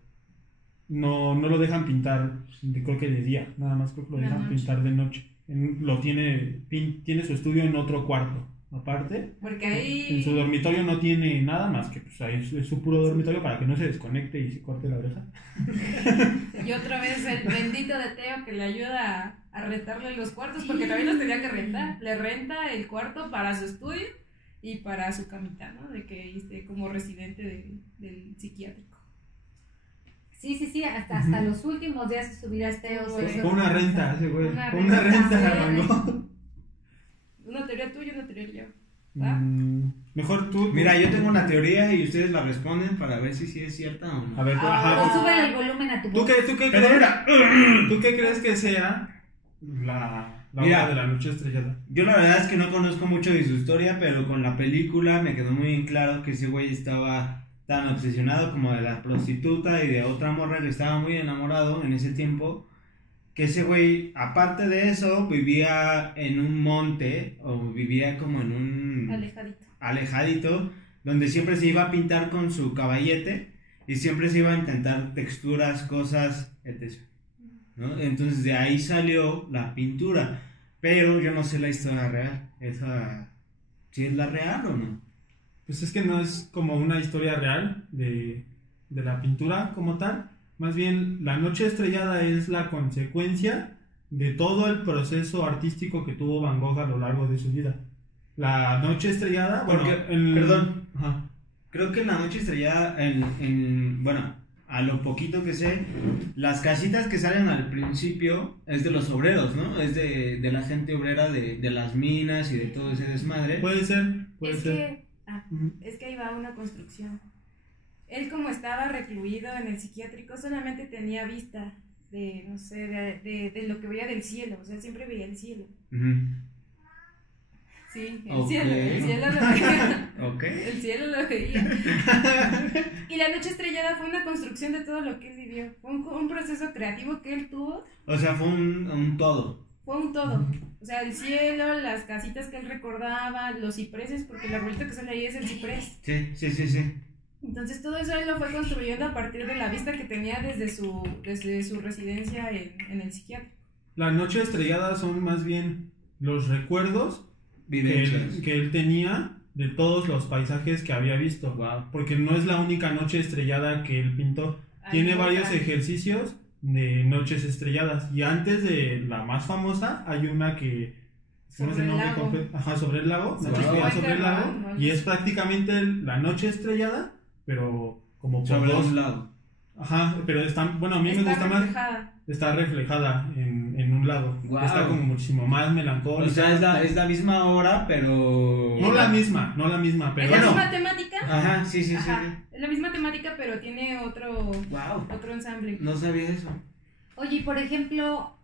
no lo dejan pintar, creo que de día, nada más creo que lo De dejan noche. pintar de noche. Tiene su estudio en otro cuarto, aparte. Porque En su ahí. dormitorio no tiene nada más que pues ahí es su puro dormitorio para que no se desconecte y se corte la oreja. Y otra vez el bendito de Teo que le ayuda a rentarle los cuartos porque también los tenía que rentar. Le renta el cuarto para su estudio y para su camita, ¿no? De que esté como residente del psiquiátrico. Sí, hasta Ujú. los últimos días de su vida Teo Estuvo se ahí. hizo Fue una casa. renta ese güey. Una Fue una renta, renta sí. Van Gogh. Una teoría tuya, una teoría yo. ¿Va? Mejor tú. Mira, yo tengo una teoría y ustedes la responden para ver si sí es cierta o no. A ver, Pero ajá. sube el volumen a tu ¿Tú voz. qué Pero crees? mira, ¿Tú qué crees que sea la Mira. obra de la noche estrellada? yo la verdad es que no conozco mucho de su historia, pero con la película me quedó muy bien claro que ese güey estaba tan obsesionado como de la prostituta y de otra morra que estaba muy enamorado en ese tiempo, que ese güey, aparte de eso, vivía en un monte o vivía como en un Alejadito. alejadito, donde siempre se iba a pintar con su caballete y siempre se iba a intentar texturas, cosas, etc. ¿no? Entonces de ahí salió la pintura, pero yo no sé la historia real, esa, si es la real o no. Pues es que no es como una historia real de la pintura como tal. Más bien, la noche estrellada es la consecuencia de todo el proceso artístico que tuvo Van Gogh a lo largo de su vida. La noche estrellada, bueno, Porque, perdón. Creo que en la noche estrellada, bueno, a lo poquito que sé, las casitas que salen al principio es de los obreros, ¿no? Es de la gente obrera de las minas y de todo ese desmadre. Puede ser, puede Es ser. que, Ujú. es que ahí va una construcción. Él como estaba recluido en el psiquiátrico solamente tenía vista de, no sé, de lo que veía del cielo. O sea, él siempre veía el cielo. Ujú. Sí, el Ok. cielo lo veía. Ok. El cielo lo veía. Y la noche estrellada fue una construcción de todo lo que él vivió. Fue un proceso creativo que él tuvo. O sea, fue un todo. Fue un todo. O sea, el cielo, las casitas que él recordaba, los cipreses, porque el arbolito que sale ahí es el ciprés. Sí. Entonces todo eso él lo fue construyendo a partir de la vista que tenía desde su residencia en el psiquiátrico. La noche estrellada son más bien los recuerdos Vivencias. que él tenía de todos los paisajes que había visto. Wow. Porque no es la única noche estrellada que él pintó. Hay Tiene otra. varios ejercicios de noches estrelladas. Y antes de la más famosa, hay una que. ¿cómo es Sobre el nombre lago. completo? Ajá, sobre el lago. Sobre Noche el estrellada lago. sobre el lago. No, no, Y no. es prácticamente la noche estrellada, pero como por Sobre dos. un lado. Ajá, pero está, bueno, a mí me gusta más. Está reflejada en un lago. Wow. Está como muchísimo más melancólica. O sea, es la misma hora, pero... No la misma, pero ¿Es la bueno. misma temática? Ajá, sí. Ajá, es la misma temática, pero tiene otro ensamble. No sabía eso. Oye, y por ejemplo,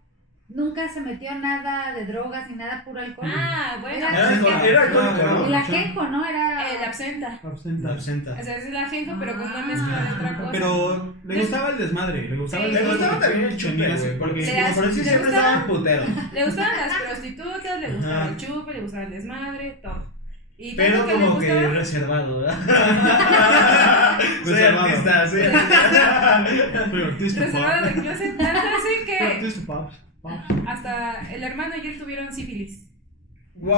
nunca se metió nada de drogas ni nada, puro alcohol. Ah, bueno. Era alcohólico, ¿no? El ajenjo, ¿no? Era... El absenta. Absenta. O sea, es el ajenjo, pero con una mezcla de otra cosa. Pero le gustaba el desmadre, le gustaba Sí, el Le desmadre. gustaba también el chupe, Tenía- güey, porque Le- Por eso ¿Le siempre gustaba? estaban puteros. Le gustaban las prostitutas, le gustaba Ajá. el chupe, le gustaba el desmadre, todo. Y Pero tanto que le como que gustaba, reservado, ¿verdad? Soy Reservado. artista, sí. Pero artista, reservado pa. de clase, tanto así que Artista, pa. hasta el hermano y él tuvieron sífilis. Wow.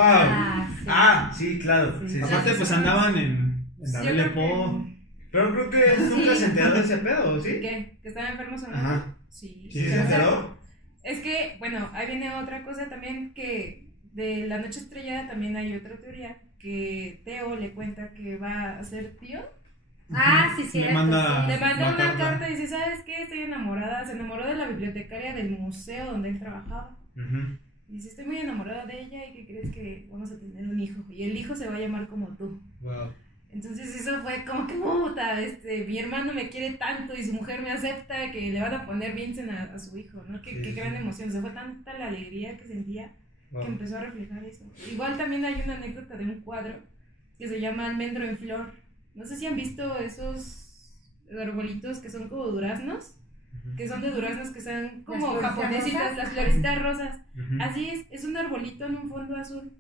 Sí, claro. Sí. Sí, sí. Aparte, pues andaban en la Sí, Belle yo creo Po. Pero creo que nunca se enteró de ese pedo, ¿sí? ¿Qué? ¿Que estaban enfermos o no? Ajá. Sí. Sí, O ¿Se sea, enteró? es que, bueno, ahí viene otra cosa también que de la noche estrellada también hay otra teoría que Teo le cuenta que va a ser tío. Ah, sí, sí. Le manda- Le manda la una carta. carta y dice, ¿sabes qué? Estoy enamorada. Se enamoró de la bibliotecaria del museo donde él trabajaba. Ujú. Dice, estoy muy enamorada de ella y que crees que vamos a tener un hijo. Y el hijo se va a llamar como tú. Wow. Entonces eso fue como que puta, mi hermano me quiere tanto y su mujer me acepta que le van a poner Vincent a su hijo, ¿no? Qué Sí, gran sí. emoción. O sea, fue tanta la alegría que sentía Wow. que empezó a reflejar eso. Igual también hay una anécdota de un cuadro que se llama Almendro en Flor. No sé si han visto esos arbolitos que son como duraznos, que son de duraznos que son como florecitas japonesitas, rosas. las florecitas rosas. Ujú. Así es un arbolito en un fondo azul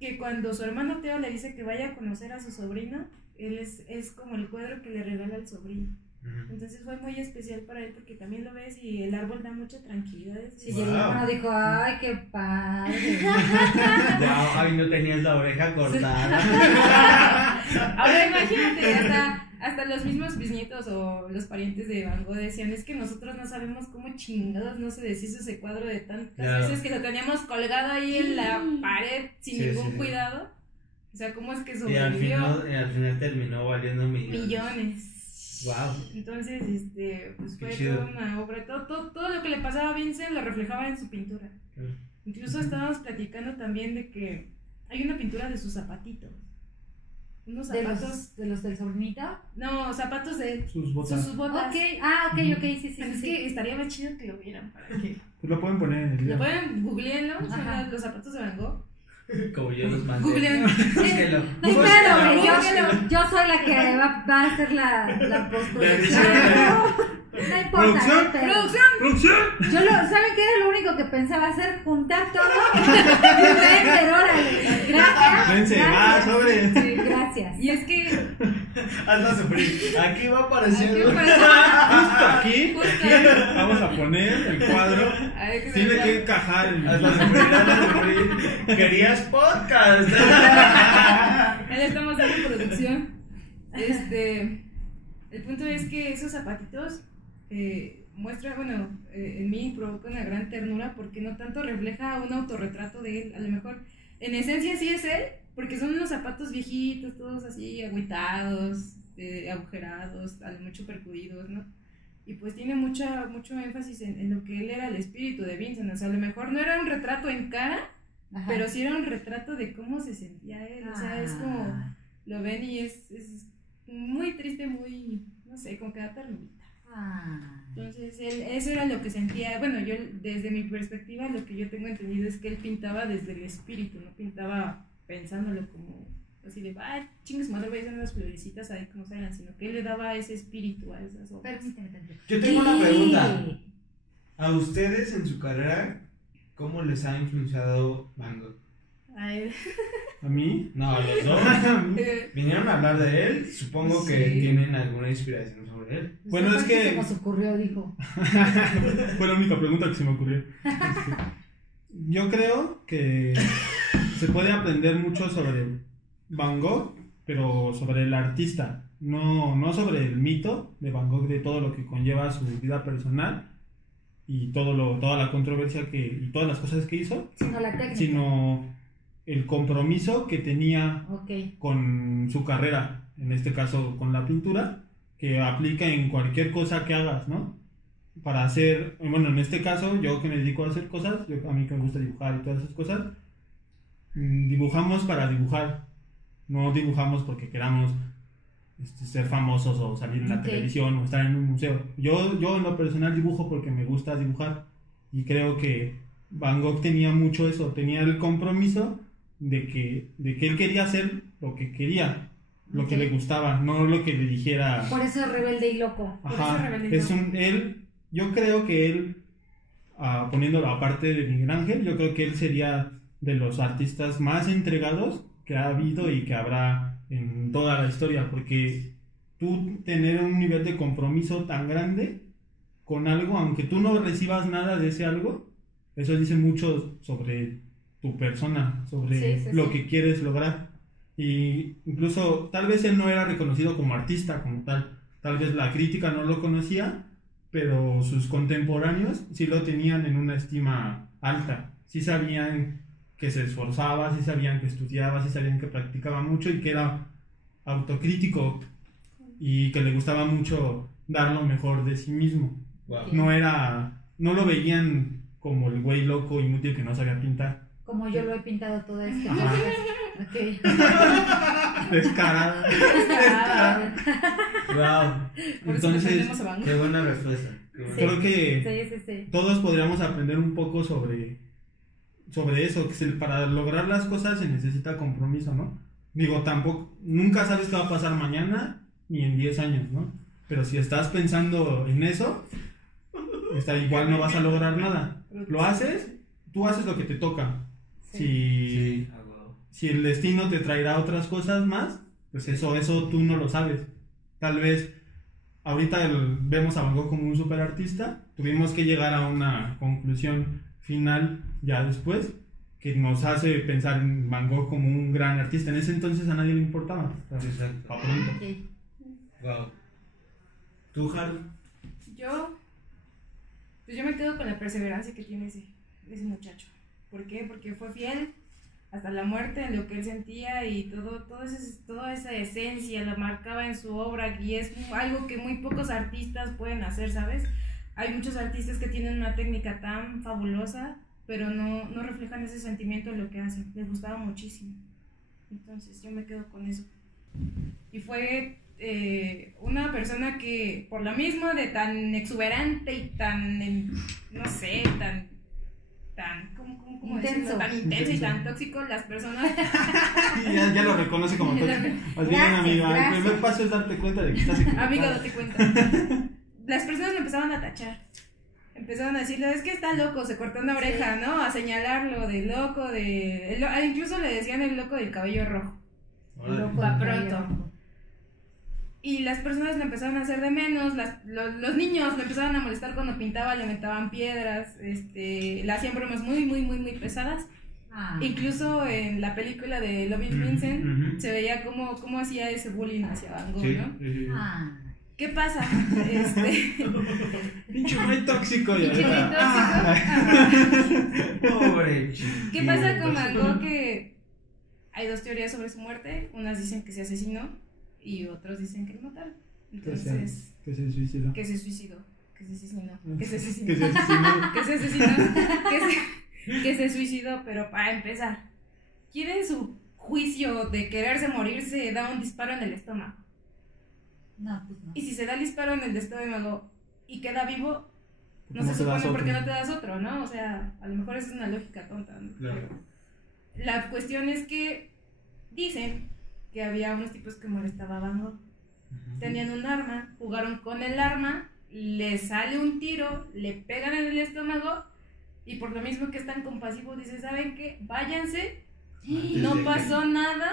que cuando su hermano Teo le dice que vaya a conocer a su sobrino, él es como el cuadro que le regala al sobrino. Ujú. Entonces fue muy especial para él porque también lo ves y el árbol da mucha tranquilidad. Sí, Es- y el Wow. hermano dijo, ay, qué padre. Wow, ay, no tenías la oreja cortada. Ahora imagínate, hasta los mismos bisnietos o los parientes de Van Gogh decían, es que nosotros no sabemos cómo chingados no se deshizo ese cuadro de tantas Claro. veces que lo teníamos colgado ahí en la pared sin Sí, ningún sí. cuidado. O sea, ¿cómo es que Y al sobrevivió? final terminó valiendo Millones. Wow. Entonces, pues Qué fue chido. toda una obra. Todo lo que le pasaba a Vincent lo reflejaba en su pintura. Incluso estábamos platicando también de que hay una pintura de sus zapatitos. Unos ¿De zapatos. los del sobrinito? No, zapatos de él. Sus botas. Sus botas. Ok, ok, sí, sí. Pero es sí. que estaría más chido que lo vieran. Para que Pues lo pueden poner en el lo video. pueden googlearlo. Son Ajá. los zapatos de Van Gogh. Como yo los mandé. Googleen. Búsquenlo. No hay pedo, güey, Búsquelo. yo soy la que va a hacer la postproducción. No importa, ¿Producción? no hay pedo. ¡Producción! ¿Saben qué era lo único que pensaba hacer? Juntar todo y vender, órale. Gracias. Vence, gracias. sobre. Sí, gracias. Y es que Hazla sufrir. Aquí va apareciendo. Justo aquí, Justo. vamos a poner el cuadro. A ver, Tiene que encajar el. Hazla sufrir. Querías podcast. Ya le estamos dando producción. El punto es que esos zapatitos muestra, bueno, en mí provoca una gran ternura porque no tanto refleja un autorretrato de él, a lo mejor en esencia sí es él, porque son unos zapatos viejitos, todos así agüitados, agujerados, a lo mucho percudidos, ¿no? Y pues tiene mucho énfasis en lo que él era el espíritu de Vincent, o sea, a lo mejor no era un retrato en cara, Ajá. pero sí era un retrato de cómo se sentía él, o sea, es como, lo ven y es muy triste, muy, no sé, como que da ternurita. Entonces, eso era lo que sentía. Bueno, yo desde mi perspectiva, lo que yo tengo entendido es que él pintaba desde el espíritu, no pintaba pensándolo como así de, ay, chingues madre, voy a hacer unas florecitas ahí como salgan, sino que él le daba ese espíritu a esas obras. Permíteme tantito. Yo tengo una pregunta. A ustedes en su carrera, ¿cómo les ha influenciado Van Gogh? A él. ¿A mí? No, los dos. Vinieron a hablar de él. Supongo que Sí. tienen alguna inspiración sobre él. Bueno, es que- Se nos ocurrió, dijo. Fue la única pregunta que se me ocurrió. Yo creo que se puede aprender mucho sobre Van Gogh, pero sobre el artista, no sobre el mito de Van Gogh, de todo lo que conlleva su vida personal y toda la controversia y todas las cosas que hizo, Sino la técnica. sino el compromiso que tenía Ok. con su carrera, en este caso con la pintura, que aplica en cualquier cosa que hagas, ¿no? Para hacer, bueno, en este caso, yo que me dedico a hacer cosas, a mí que me gusta dibujar y todas esas cosas, dibujamos para dibujar, no dibujamos porque queramos ser famosos o salir en la televisión o estar en un museo. Yo en lo personal dibujo porque me gusta dibujar y creo que Van Gogh tenía mucho eso, tenía el compromiso de que él quería hacer lo que quería, lo que le gustaba, no lo que le dijera. Por eso es rebelde y loco. Ajá, yo creo que él, poniéndolo aparte de Miguel Ángel, yo creo que él sería de los artistas más entregados que ha habido y que habrá en toda la historia, porque tú tener un nivel de compromiso tan grande con algo, aunque tú no recibas nada de ese algo, eso dice mucho sobre tu persona, sobre lo que quieres lograr. Y incluso tal vez él no era reconocido como artista como tal vez la crítica no lo conocía, pero sus contemporáneos sí lo tenían en una estima alta, sí sabían que se esforzaba, sí sabían que estudiaba, sí sabían que practicaba mucho y que era autocrítico y que le gustaba mucho dar lo mejor de sí mismo. Wow. No lo veían como el güey loco inútil que no sabía pintar. Como yo lo he pintado todo esto. Okay. Descarada. Wow. Por eso Entonces, defendemos a Van Gogh. qué buena respuesta. Creo que Sí. todos podríamos aprender un poco sobre eso, que para lograr las cosas se necesita compromiso, ¿no? Digo, nunca sabes qué va a pasar mañana ni en 10 años, ¿no? Pero si estás pensando en eso, igual no vas a lograr nada. Lo haces, tú haces lo que te toca. Si el destino te traerá otras cosas más, pues eso tú no lo sabes. Tal vez ahorita vemos a Van Gogh como un super artista, tuvimos que llegar a una conclusión final ya después que nos hace pensar en Van Gogh como un gran artista. En ese entonces a nadie le importaba. Exacto. Pa' pronto. Okay. Wow. ¿Tú, Haru? Pues yo me quedo con la perseverancia que tiene ese muchacho. ¿Por qué? Porque fue fiel hasta la muerte en lo que él sentía y toda esa esencia la marcaba en su obra y es algo que muy pocos artistas pueden hacer, ¿sabes? Hay muchos artistas que tienen una técnica tan fabulosa, pero no reflejan ese sentimiento en lo que hacen. Les gustaba muchísimo. Entonces yo me quedo con eso. Y fue una persona que por lo mismo de tan exuberante y tan, no sé, tan ¿cómo intenso. decirlo? Tan intenso y tan tóxico, las personas... Ya lo reconoce como tóxico. Más bien, amiga, el primer paso es darte cuenta de que estás equivocada. Amiga, date cuenta. Las personas lo empezaban a tachar. Empezaron a decirle, es que está loco, se cortó una oreja, ¿no? A señalarlo de loco, incluso le decían el loco del cabello rojo. Loco Pa' del pronto. cabello rojo. Y las personas lo empezaron a hacer de menos, los niños lo empezaron a molestar cuando pintaba, le metaban piedras, le hacían bromas muy, muy, muy, muy pesadas. Incluso en la película de Loving Vincent se veía cómo hacía ese bullying hacia Van Gogh, ¿no? Sí. ¿Qué pasa? Pinche güey tóxico. Pinche güey Pobre chico. ¿Qué pasa con Van Gogh? Que hay dos teorías sobre su muerte. Unas dicen que se asesinó y otros dicen que lo mataron. Entonces, Que se suicidó. que se suicidó. Que se asesinó. Que se asesinó. Que se suicidó, pero para empezar, ¿quién en su juicio de quererse morir se da un disparo en el estómago? No, pues no. Y si se da el disparo en el estómago y queda vivo, no se te das supone por qué otro? no te das otro, ¿no? O sea, a lo mejor esa es una lógica tonta, ¿no? Claro. Pero la cuestión es que dicen que había unos tipos que molestaban a Van Gogh. Tenían un arma, jugaron con el arma, le sale un tiro, le pegan en el estómago y por lo mismo que es tan compasivo dice, ¿saben qué? Váyanse, no pasó nada.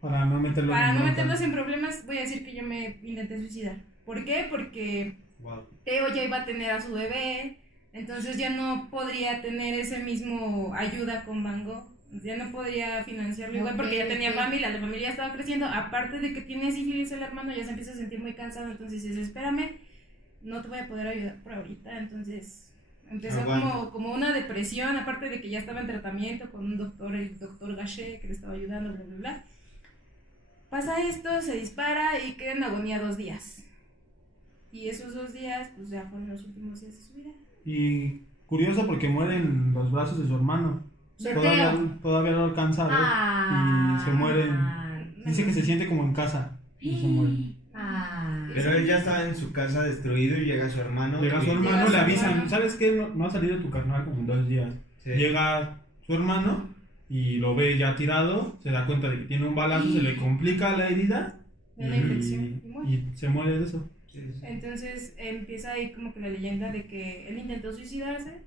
Para no meterlos en problemas, voy a decir que yo me intenté suicidar. ¿Por qué? Porque Wow. Teo ya iba a tener a su bebé, entonces ya no podría tener ese mismo ayuda con Van Gogh, ya no podría financiarlo igual porque ya tenía familia, la familia ya estaba creciendo, aparte de que tiene sífilis el hermano, ya se empieza a sentir muy cansado, entonces dice, espérame, no te voy a poder ayudar por ahorita, entonces empezó como una depresión, aparte de que ya estaba en tratamiento con un doctor, el doctor Gachet, que le estaba ayudando, bla, bla, bla. Pasa esto, se dispara y queda en agonía 2 días. Y esos 2 días, pues ya fueron los últimos días de su vida. Y curioso porque muere en los brazos de su hermano. De Todavía no alcanza a ver. Y se muere. Dice que se siente como en casa. Y se muere. Pero él ya estaba en su casa destruido y llega su hermano. Llega su hermano, le avisan, ¿sabes qué? No ha salido tu carnal como en 2 días. Sí. Llega su hermano y lo ve ya tirado, se da cuenta de que tiene un balazo, se le complica la herida De la infección. Y muere. y se muere de eso. Entonces empieza ahí como que la leyenda de que él intentó suicidarse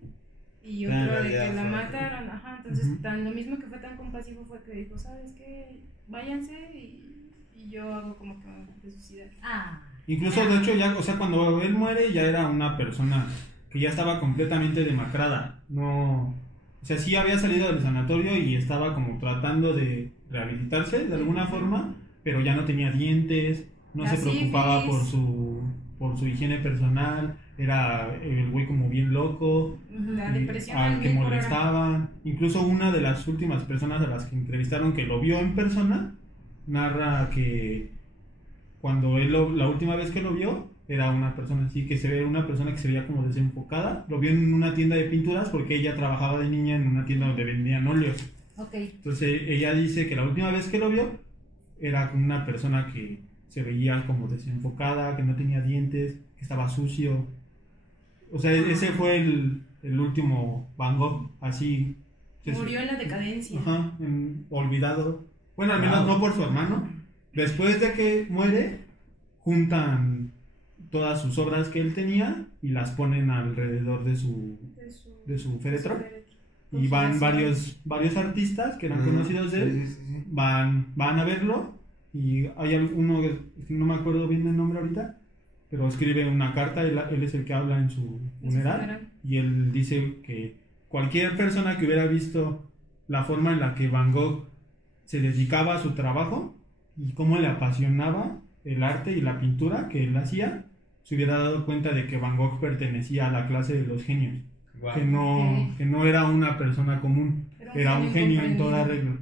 y Pero en otro de realidad que la fue- mataron. Ajá, entonces Ujú. tan lo mismo que fue tan compasivo fue que dijo, ¿sabes qué? Váyanse y yo hago como que me voy a suicidar. Incluso, de hecho, ya, o sea, cuando él muere ya era una persona que ya estaba completamente demacrada. No, o sea, sí había salido del sanatorio y estaba como tratando de rehabilitarse de alguna forma, pero ya no tenía dientes, no se La preocupaba sífilis. por su higiene personal, era el güey como bien loco, La y depresión al al que 1000 por hora. molestaban. Incluso una de las últimas personas a las que entrevistaron que lo vio en persona narra que cuando la última vez que lo vio era una persona así, que se ve una persona que se veía como desenfocada. Lo vio en una tienda de pinturas porque ella trabajaba de niña en una tienda donde vendían óleos. Ok. Entonces ella dice que la última vez que lo vio era una persona que se veía como desenfocada, que no tenía dientes, que estaba sucio. O sea, ese fue el último Van Gogh, así. Murió en la decadencia. Ajá, olvidado. Bueno, al menos no por su hermano. Después de que muere, juntan todas sus obras que él tenía y las ponen alrededor de su féretro. Y van varios artistas que eran conocidos de él, van a verlo. Y hay uno, no me acuerdo bien el nombre ahorita, pero escribe una carta, él es el que habla en su funeral. Y él dice que cualquier persona que hubiera visto la forma en la que Van Gogh se dedicaba a su trabajo y cómo le apasionaba el arte y la pintura que él hacía, se hubiera dado cuenta de que Van Gogh pertenecía a la clase de los genios. Wow. Que no era una persona común, era un genio en toda regla.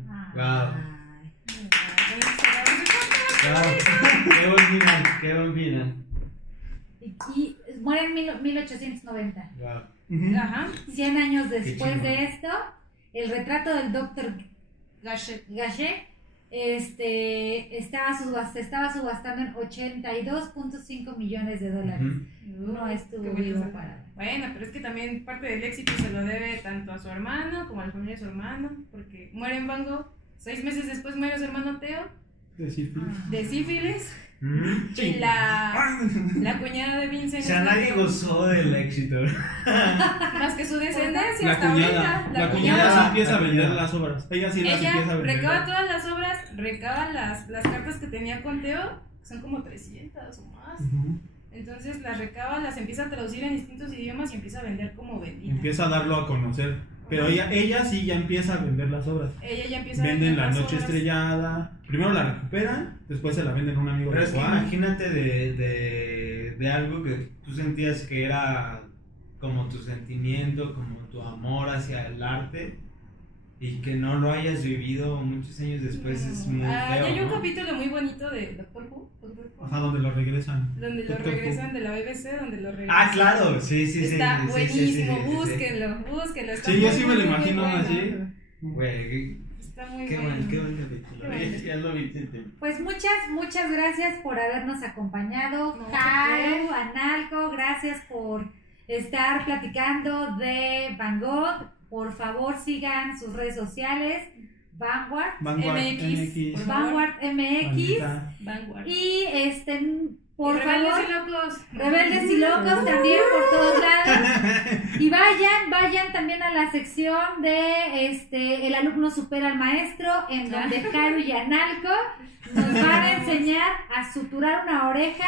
Qué buen final, qué buen final. Y muere en 1890. Wow. Ujú. Ajá. 100 años después chingón. de esto, el retrato del Dr. Gachet. Gachet se estaba subastando en $82.5 millones. No estuvo Qué vivo bonito. para... Bueno, pero es que también parte del éxito se lo debe tanto a su hermano como a la familia de su hermano, porque muere en Van Gogh, 6 meses después muere su hermano Theo Decir, de sífilis Mm. y la cuñada de Vincent O sea, nadie Van Gogh, gozó del éxito. más que su descendencia la hasta cuñada, ahorita. la cuñada sí empieza a vender las obras. Ella sí las empieza a Ella vender. recaba todas las obras, recaba las cartas que tenía con Theo, que son como 300 o más. Ujú. Entonces las recaba, las empieza a traducir en distintos idiomas y empieza a vender como vendida. Empieza a darlo a conocer. Pero ella sí ya empieza a vender las obras. Ella ya empieza a Venden vender La las Noche obras. Estrellada. Primero la recuperan, después se la venden a un amigo Pero de es que Juan. imagínate de algo que tú sentías que era como tu sentimiento, como tu amor hacia el arte y que no lo hayas vivido muchos años después es muy feo. Ya hay un ¿no? capítulo muy bonito de Doctor Who, Ajá, donde lo regresan. donde lo Doctor regresan de la BBC, donde lo regresan. Ah, claro, sí, sí, sí. Está sí, sí, buenísimo, sí, sí, sí. búsquenlo. Está Sí, yo muy, sí me lo muy, imagino muy bueno. así. Güey, Está muy qué bueno. buen capítulo. Qué bueno. Ya lo vi, Tete. Pues muchas gracias por habernos acompañado. No, Haru, Analco, gracias por estar platicando de Van Gogh. Por favor, sigan sus redes sociales, Vanguard, Vanguard MX. MX. Vanguard MX. Anita. Vanguard. Y por Y Rebeldes favor, y Locos. Rebeldes y Locos también por todos lados. Y vayan también a la sección de El alumno supera al maestro, en donde Haru y Analco nos van a enseñar a suturar una oreja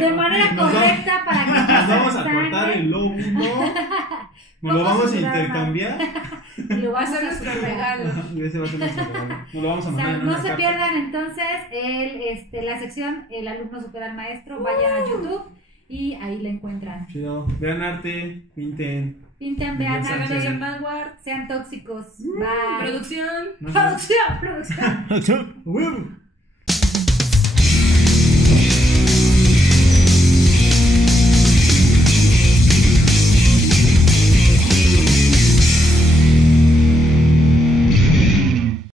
de manera Nos correcta para que no Nos vamos se a cortar sangre. el lóbulo. Nos lo Vamos a vamos a suturar intercambiar. Y lo Va a vamos ser a nuestro suturar. regalo. Y ese va a ser nuestro regalo. Nos lo vamos a O sea, mandar en no una se carta. pierdan entonces la sección El alumno supera al maestro. Vayan a YouTube y ahí la encuentran. Chido. Vean arte, pinten. Pinten, vean Sánchez. Háganos en arte, Vanguard. sean tóxicos. Bye. Producción. No sé. Producción. ¡Huevo!